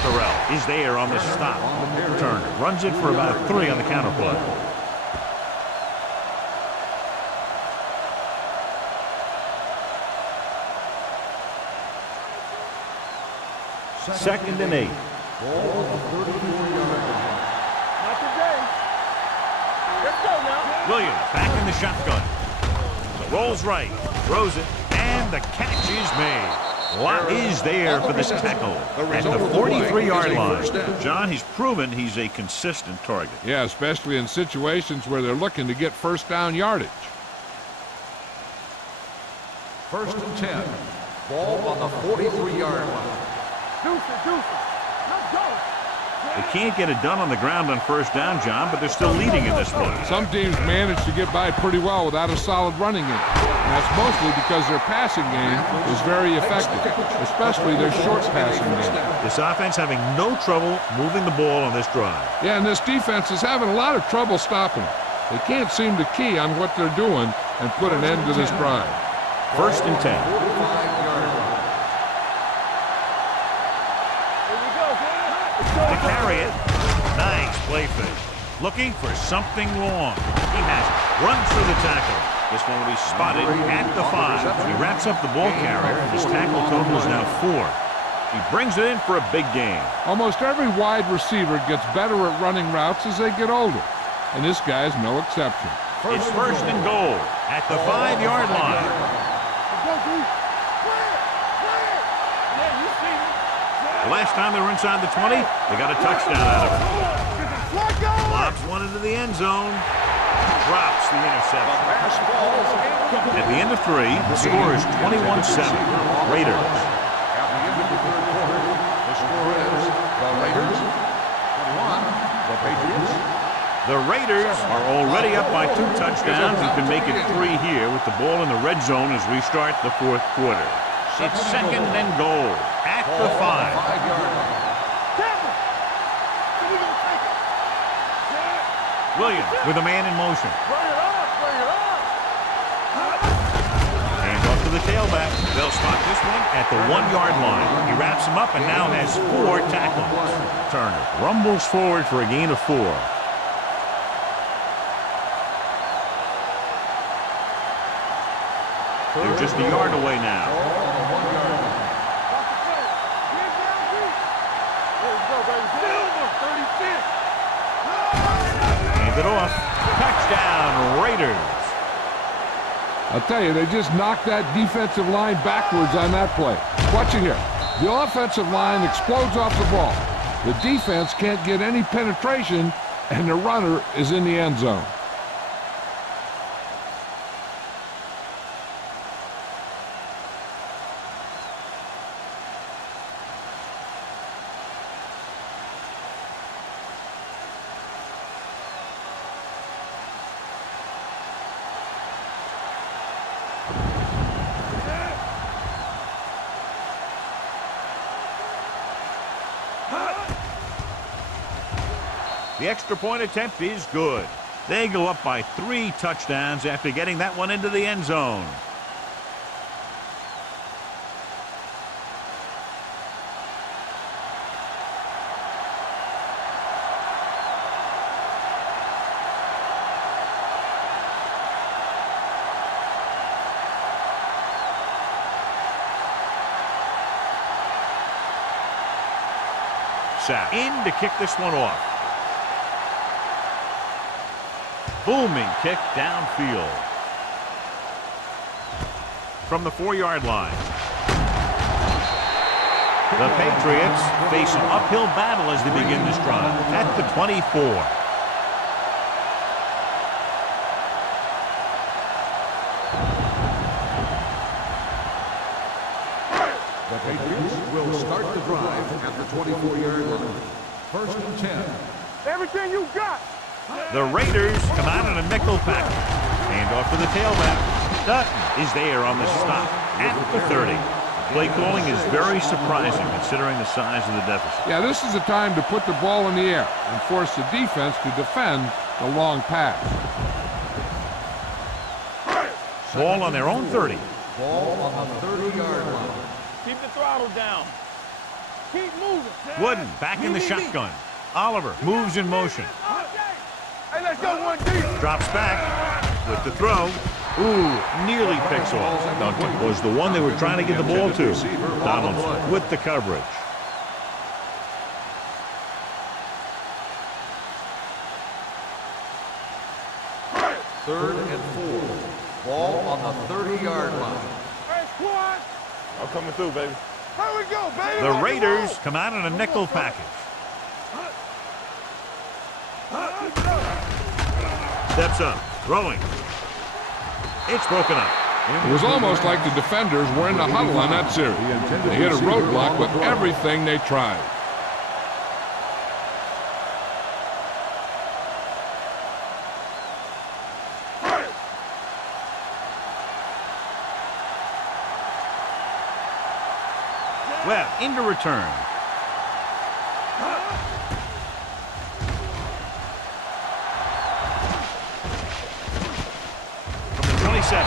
Terrell is there on the stop. Turner runs it for about 3 on the counter play. Second and 8. Not today. Let's go now. Williams back in the shotgun. Rolls right, throws it, and the catch is made. Lot is there for this tackle at the 43-yard line. John, he's proven he's a consistent target. Yeah, especially in situations where they're looking to get first down yardage. First and 10. Ball on the 43-yard line. Deuces. Let's go. They can't get it done on the ground on first down, John, but they're still leading in this one. Some teams manage to get by pretty well without a solid running game. And that's mostly because their passing game is very effective, especially their short passing game. This offense having no trouble moving the ball on this drive. Yeah, and this defense is having a lot of trouble stopping it. They can't seem to key on what they're doing and put an end to this drive. First and 10. To carry it. Nice play fake. Looking for something long. He has it. Runs through the tackle. This one will be spotted at the 5. He wraps up the ball carrier. His tackle total is now 4. He brings it in for a big gain. Almost every wide receiver gets better at running routes as they get older. And this guy's no exception. It's first and goal at the 5-yard line. The last time they were inside the 20, they got a touchdown out of it. Lobs one into the end zone. Drops the interception. At the end of 3, the score is 21-7. Raiders. At the end of the third quarter, the score is the Raiders 21, the Patriots. The Raiders are already up by 2 touchdowns and can make it 3 here with the ball in the red zone as we start the 4th quarter. It's second and goal at the 5. 5-yard line. Williams with a man in motion. Bring it up. Hands off to the tailback. They'll spot this one at the 1-yard line. He wraps him up and now has 4 tackles. Turner rumbles forward for a gain of 4. They're just a yard away now. Hand it off. Touchdown, Raiders. I'll tell you, they just knocked that defensive line backwards on that play. Watch it here. The offensive line explodes off the ball. The defense can't get any penetration, and the runner is in the end zone. The extra point attempt is good. They go up by 3 touchdowns after getting that one into the end zone. Sack in to kick this one off. Booming kick downfield. From the 4-yard line. The Patriots face an uphill battle as they begin this drive at the 24. The Patriots will start the drive at the 24-yard line. First and 10. Everything you got. The Raiders come out in a nickel package. Hand off to the tailback. Dutton is there on the stop at the 30. Play calling is very surprising considering the size of the deficit. Yeah, this is the time to put the ball in the air and force the defense to defend the long pass. Ball on their own 30. Ball on the 30-yard line. Keep the throttle down. Keep moving. Wooden back in the shotgun. Oliver moves in motion. Hey, let's go one deep. Drops back with the throw. Ooh, nearly picks off. Duncan was the one they were trying to get the ball to. Donaldson with the coverage. Third and 4. Ball on the 30-yard line. Hey, squad. I'm coming through, baby. Here we go, baby. The Raiders come out in a nickel package. Steps up, throwing. It's broken up. It was almost like the defenders were in the huddle on that series. They hit a roadblock with everything they tried. Webb into return. From the 27.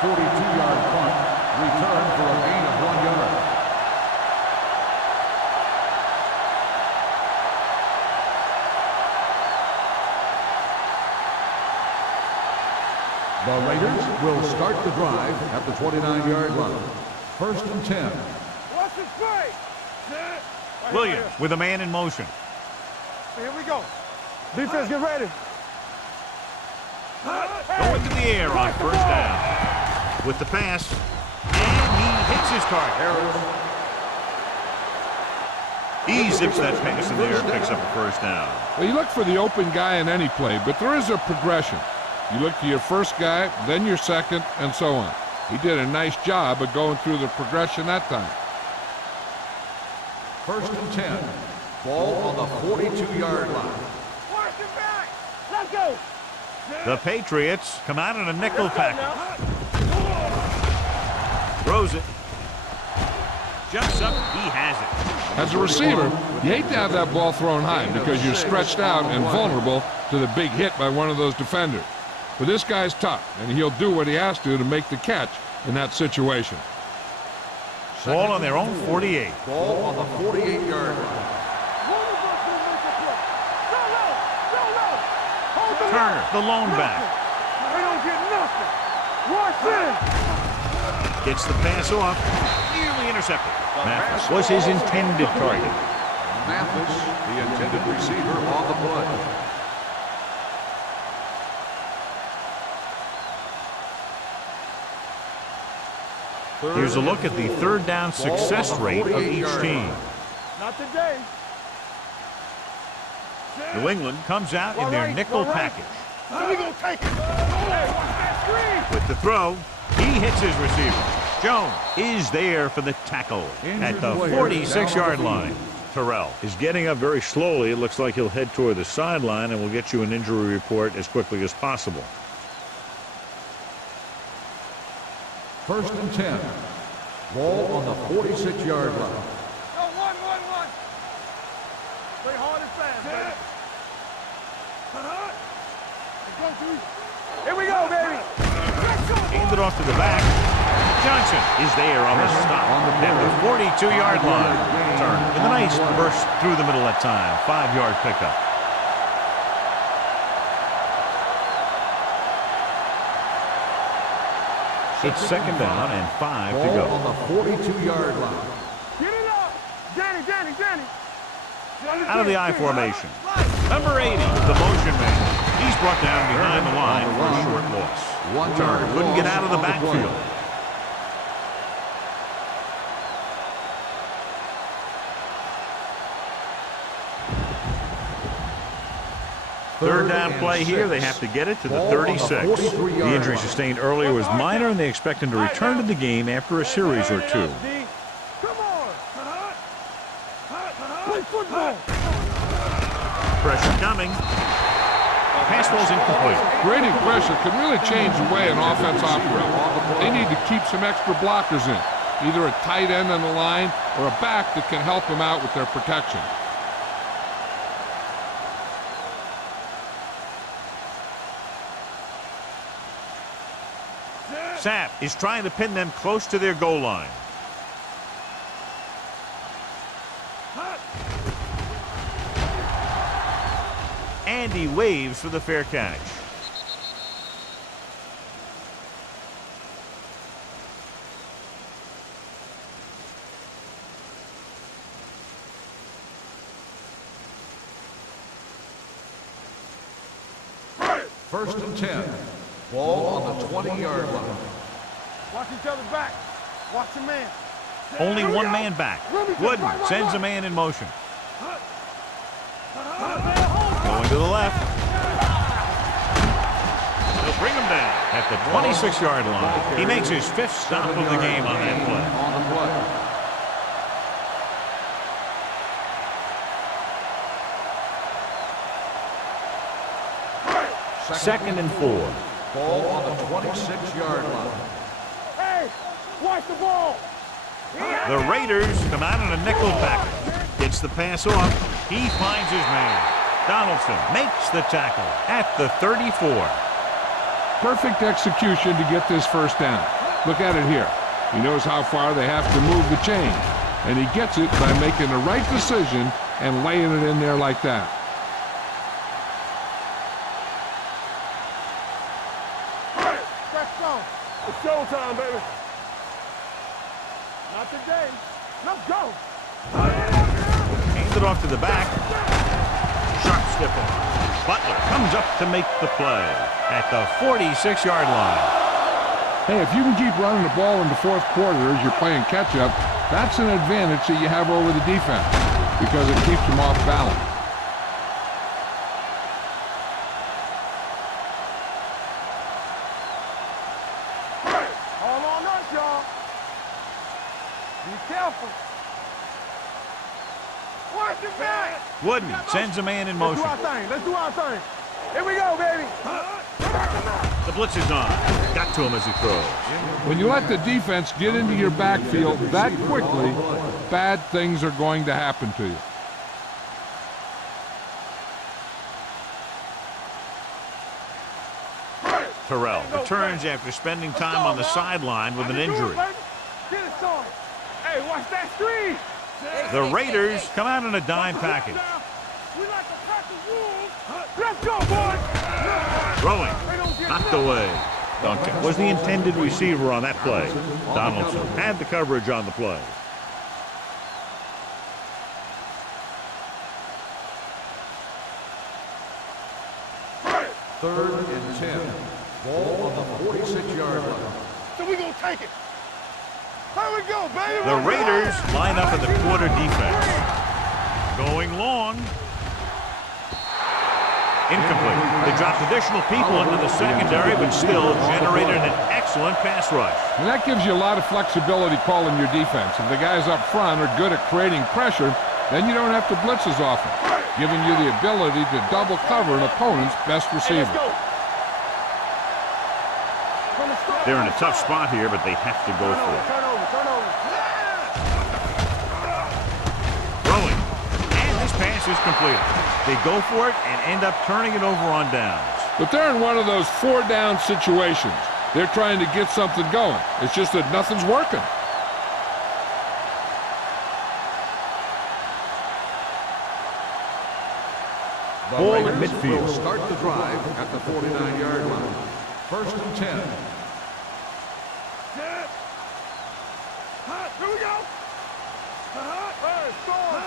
42-yard punt. Return for a gain of 1 yard. The Raiders will start the drive at the 29-yard line. First and 10. Watch this play. Williams with a man in motion. Here we go. Defense, get ready. Going to the air on first down. With the pass. And he hits his target. He zips that pass in there, picks up a first down. Well, you look for the open guy in any play, but there is a progression. You look to your first guy, then your second, and so on. He did a nice job of going through the progression that time. First and 10. Ball on the 42-yard line. Watch it back. Let's go. The Patriots come out in a nickel package. Throws it. Jumps up. He has it. As a receiver, you hate to have that ball thrown high because you're stretched out and vulnerable to the big hit by one of those defenders. But this guy's tough, and he'll do what he has to make the catch in that situation. Ball on their own 48. Ball on the 48-yard line. Turner, the lone back. We don't get nothing. Watch this. Gets the pass off. Nearly intercepted. Mathis was his intended target. Mathis, the intended receiver on the play. Here's a look at the third down success rate of each team. Not today. New England comes out in their nickel package. We gonna take it. Hey, watch that screen. With the throw, he hits his receiver. Jones is there for the tackle at the 46-yard line. Terrell is getting up very slowly. It looks like he'll head toward the sideline, and we'll get you an injury report as quickly as possible. First and 10. Ball on the 46-yard line. Go, one. Play hard and fast, baby. Here we go, baby. Handed off to the back. Johnson is there on the stop at the 42-yard line. Turner with a nice burst through the middle that time. 5-yard pickup. It's second down and 5 to go. Ball on the 42-yard line. Get it up. Danny. Out of the I formation. Number 80, the motion man. He's brought down behind the line for a short loss. Turner couldn't get out of the backfield. Third down play here. They have to get it to the 36. The injury sustained earlier was minor, and they expect him to return to the game after a series or two. Come on. Play football. Pressure coming. Pass ball's incomplete. Creating pressure can really change the way an offense operates. They need to keep some extra blockers in, either a tight end on the line or a back that can help them out with their protection. Sapp is trying to pin them close to their goal line. And he waves for the fair catch. First and 10. Ball on the 20-yard line. Watch each other back. Watch the man. Only one man back. Wooden sends a man in motion. Going to the left. They'll bring him down at the 26-yard line. He makes his 5th stop of the game on that play. On the play. Second and 4. Ball on the 26-yard line. Hey, watch the ball. The Raiders come out in a nickel package. Gets the pass off. He finds his man. Donaldson makes the tackle at the 34. Perfect execution to get this first down. Look at it here. He knows how far they have to move the chain, and he gets it by making the right decision and laying it in there like that. Let's go. It's showtime, baby. Not today. Let's go. Hands it off to the back. Sharp stiff arm. Butler comes up to make the play at the 46-yard line. Hey, if you can keep running the ball in the fourth quarter as you're playing catch-up, that's an advantage that you have over the defense because it keeps them off balance. All on us, y'all. Be careful. Watch the man. Wooden sends a man in motion. Let's do our thing. Let's do our thing. Here we go, baby. The blitz is on. Got to him as he throws. When you let the defense get into your backfield that quickly, bad things are going to happen to you. Terrell returns after spending time on the sideline with an injury. Get it started. Hey, watch that screen. The Raiders come out in a dime package. We like a pack of wolves. Let's go, boys. Throwing. Knocked away. Duncan was the intended receiver on that play. Donaldson had the coverage on the play. Third and 10. Ball on the 46-yard line. So we gonna take it. Here we go, baby. The Raiders line up in the quarter defense. Going long. Incomplete. They dropped additional people into the secondary, but still generated an excellent pass rush. And that gives you a lot of flexibility calling your defense. If the guys up front are good at creating pressure, then you don't have to blitz as often, giving you the ability to double cover an opponent's best receiver. They're in a tough spot here, but they have to go for it. Turn over. Throwing. And this pass is completed. They go for it and end up turning it over on downs. But they're in one of those four-down situations. They're trying to get something going. It's just that nothing's working. Ball in Raiders midfield. will start the drive at the 49-yard line. First and 10. Here we go. Hey, score.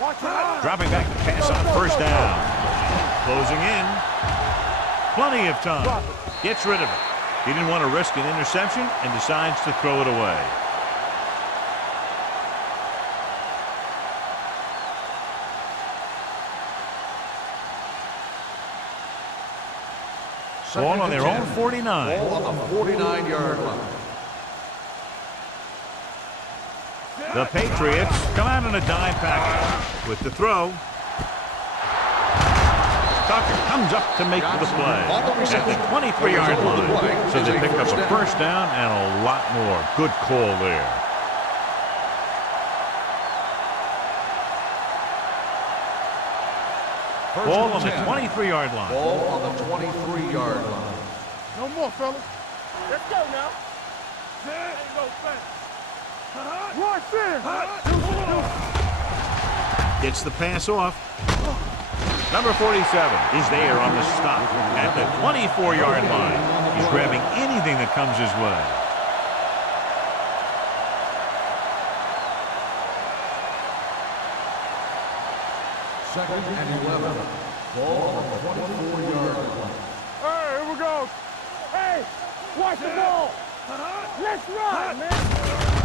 Watch the line. Dropping back to pass on first down. Closing in. Plenty of time. Gets rid of it. He didn't want to risk an interception and decides to throw it away. Ball on their own 49. Ball on the 49-yard line. The Patriots come out in a dime package with the throw. Tucker comes up to make the play at the 23-yard line. So they pick up a first down and a lot more. Good call there. Ball on the 23-yard line. Ball on the 23-yard line. No more, fellas. Let's go now. Ain't no fence. Watch in. Gets the pass off. Number 47 is there on the stop at the 24-yard line. He's grabbing anything that comes his way. Second and 11. Ball on the 24-yard line. Hey, here we go. Hey, watch the ball. Let's run, man.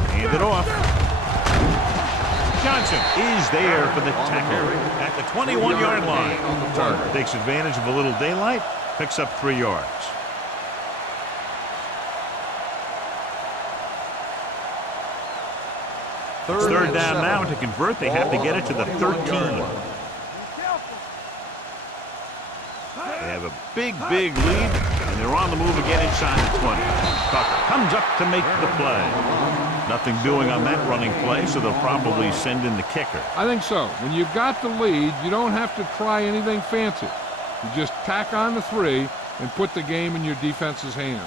Hand it off. Johnson is there for the tackle at the 21-yard line. Takes advantage of a little daylight, picks up 3 yards. Third down now. To convert, they have to get it to the 13. They have a big lead, and they're on the move again inside the 20. Tucker comes up to make the play. Nothing doing on that running play, so they'll probably send in the kicker. I think so. When you've got the lead, you don't have to try anything fancy. You just tack on the 3 and put the game in your defense's hands.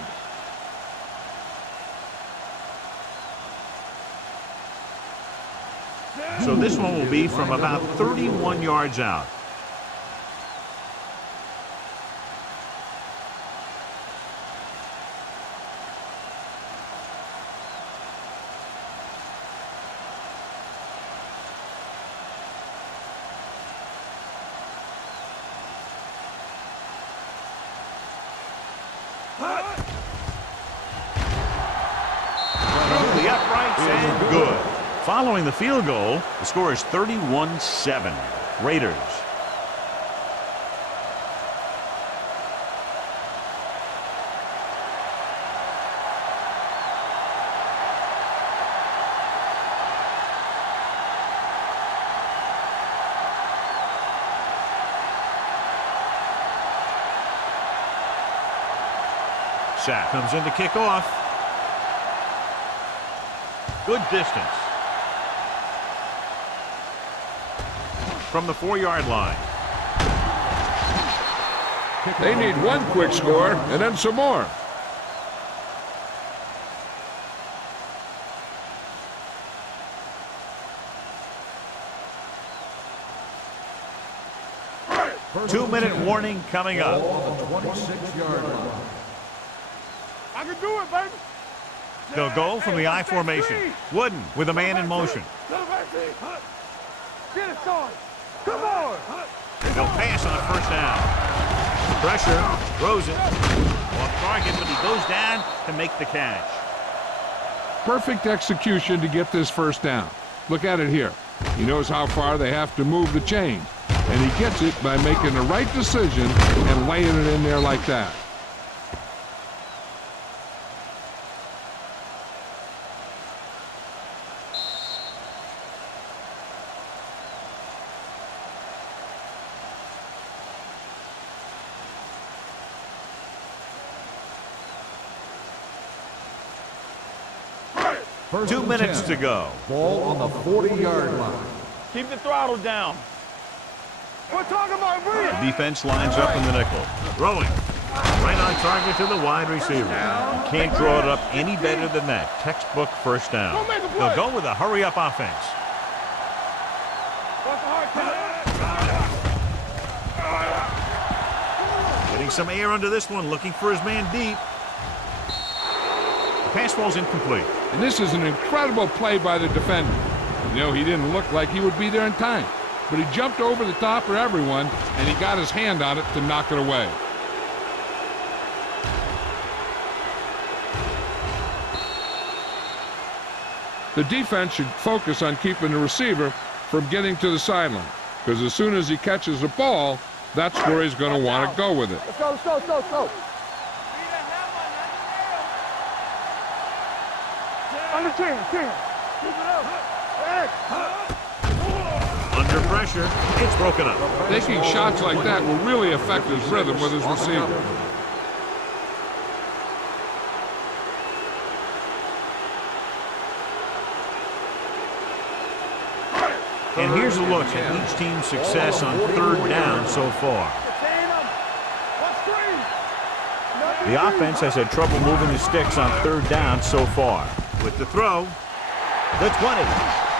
So this one will be from about 31 yards out. Through the uprights and good. Following the field goal, the score is 31-7. Raiders. Sack comes in to kick off. Good distance. From the 4-yard line. They need one quick score and then some more. Two-minute warning coming up. On the 26-yard line. I can do it, baby. They'll go from the I formation. Wooden with a man in motion. Get it started. Come on. They'll pass on a first down. Pressure. Throws it. Off target, but he goes down to make the catch. Perfect execution to get this first down. Look at it here. He knows how far they have to move the chain. And he gets it by making the right decision and laying it in there like that. First 2 and minutes 10. to go. Ball on the 40-yard line. Keep the throttle down. We're talking about real. The defense lines up in the nickel. Throwing. Right on target to the wide receiver. Can't draw it up any better than that. Textbook first down. They'll go with a hurry-up offense. Getting some air under this one, looking for his man deep. The pass falls incomplete. And this is an incredible play by the defender. You know, he didn't look like he would be there in time. But he jumped over the top of everyone, and he got his hand on it to knock it away. The defense should focus on keeping the receiver from getting to the sideline, because as soon as he catches the ball, that's where he's going to want to go with it. Let's go, let's go, let's go, let's go. Under 10. Keep it up. Under pressure, it's broken up. Taking shots like that will really affect his rhythm with his receiver. And here's a look at each team's success on third down so far. The offense has had trouble moving the sticks on 3rd down so far. With the throw, the 20,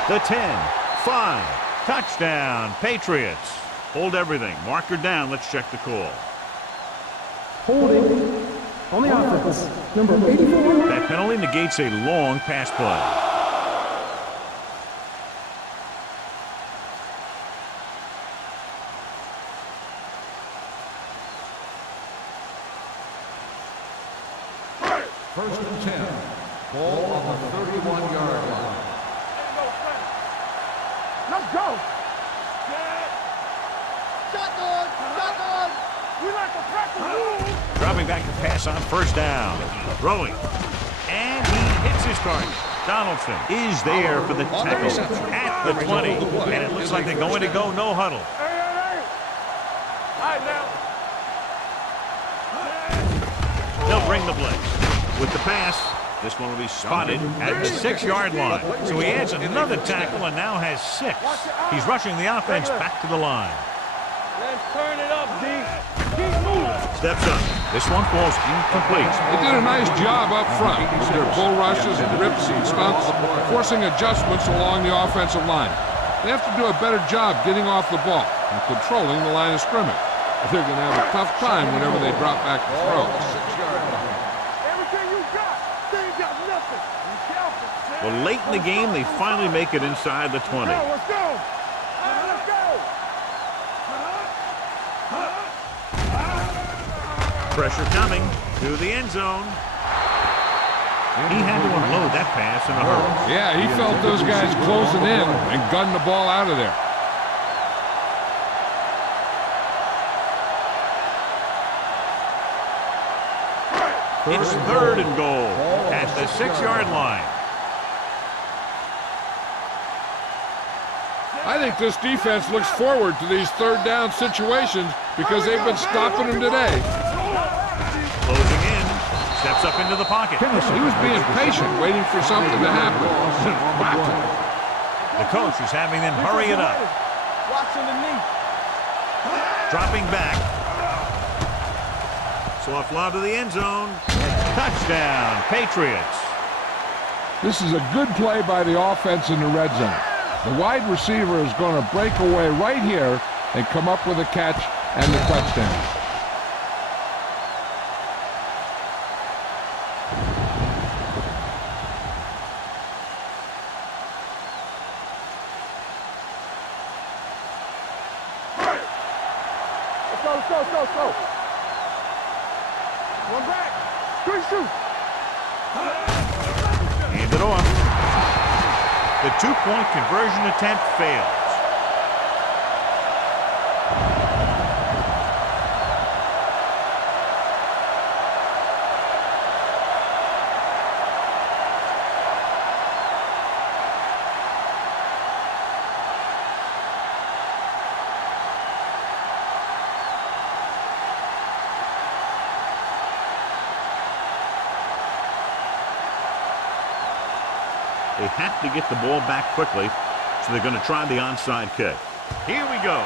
the 10, 5, touchdown, Patriots. Hold everything. Marker down. Let's check the call. Holding on the offense. Number 84. That penalty negates a long pass play. First and 10. Ball on the 31-yard line. Let's go. Shotgun. We like to practice. Dropping back to pass on 1st down. Throwing. And he hits his target. Donaldson is there for the tackle at the 20. And it looks like they're going to go no huddle. Hey. All right, now. They'll bring the blitz. With the pass, this one will be spotted at the 6-yard line. So he adds another tackle and now has 6. He's rushing the offense back to the line. Let's turn it up, D. Keep moving. Steps up. This one falls incomplete. They did a nice job up front with their bull rushes and rips and stunts, forcing adjustments along the offensive line. They have to do a better job getting off the ball and controlling the line of scrimmage. They're going to have a tough time whenever they drop back to throw. Everything you got. They ain't got nothing. Be careful. Well, late in the game, they finally make it inside the 20. Let's go. Let's go. Pressure coming to the end zone. He had to unload that pass in a hurry. Yeah, he felt those guys closing in and gunned the ball out of there. It's 3rd and goal at the 6-yard line. I think this defense looks forward to these 3rd down situations because they've been stopping them today. Closing in. Steps up into the pocket. He was being patient, waiting for something to happen. The coach is having them hurry it up. Watching the knee. Dropping back. Soft lob to the end zone. Touchdown, Patriots. This is a good play by the offense in the red zone. The wide receiver is going to break away right here and come up with a catch and the touchdown. Let's go. One back. 3 shoot. Hand it off. The 2-point conversion attempt fails. They have to get the ball back quickly, so they're going to try the onside kick. Here we go.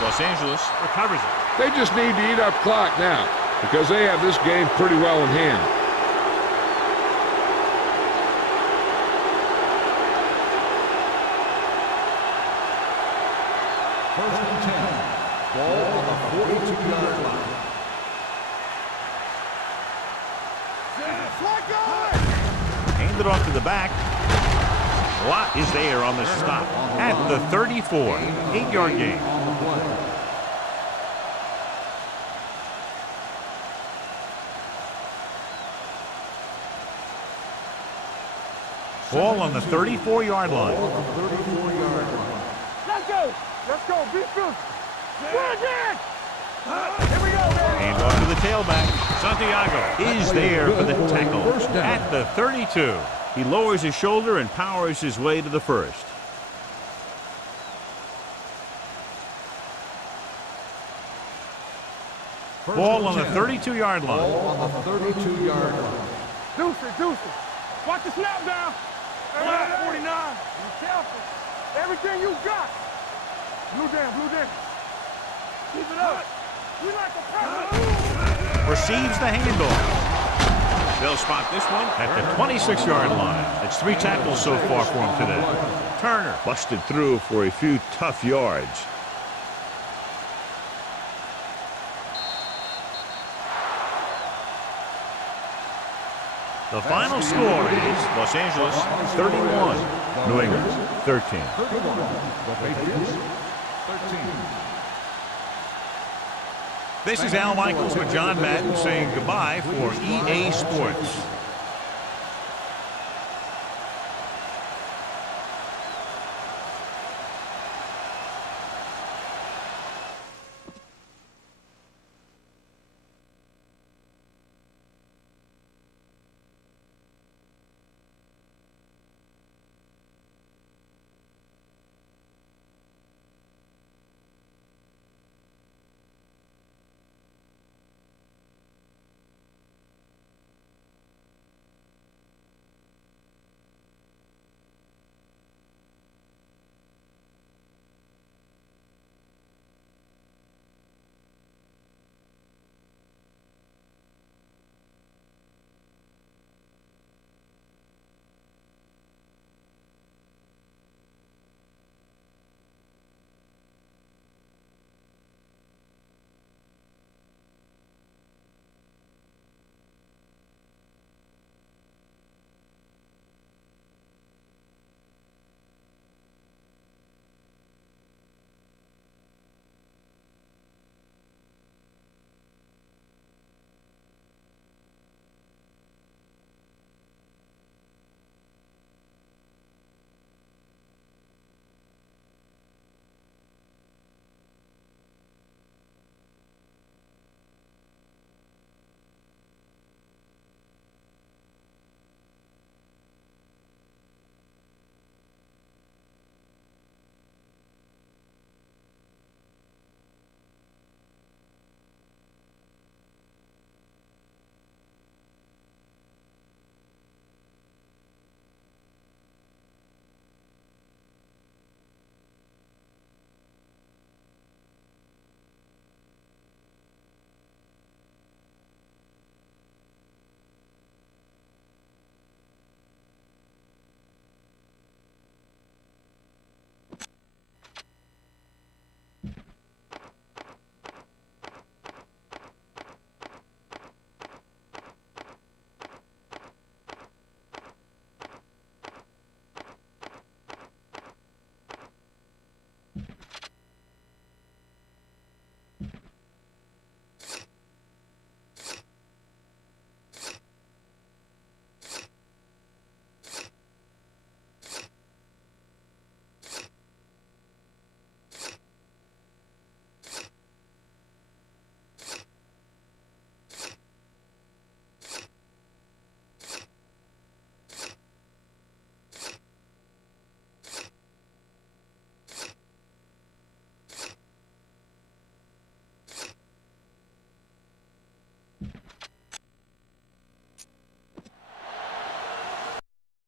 Los Angeles recovers it. They just need to eat up clock now because they have this game pretty well in hand. First and 10. Ball on the 42-yard line. Hand it off to the back. Watt is there on the stop at the 34. 8-yard gain. Ball on the 34-yard line. Let's go. Be fierce. Here we go, man. And off to the tailback. Santiago is there for the tackle at the 32. He lowers his shoulder and powers his way to the first. Ball on the 32-yard line. Ball on the 32-yard line. Deuce it. Watch the snap down. 49. Be careful. Everything you got. Blue down. Keep it up. We like to press. receives the handoff. They'll spot this one at the 26-yard line. It's 3 tackles so far for him today. Turner busted through for a few tough yards. The final score is Los Angeles 31, New England 13. The Patriots, 13. This is Al Michaels with John Madden saying goodbye for EA Sports.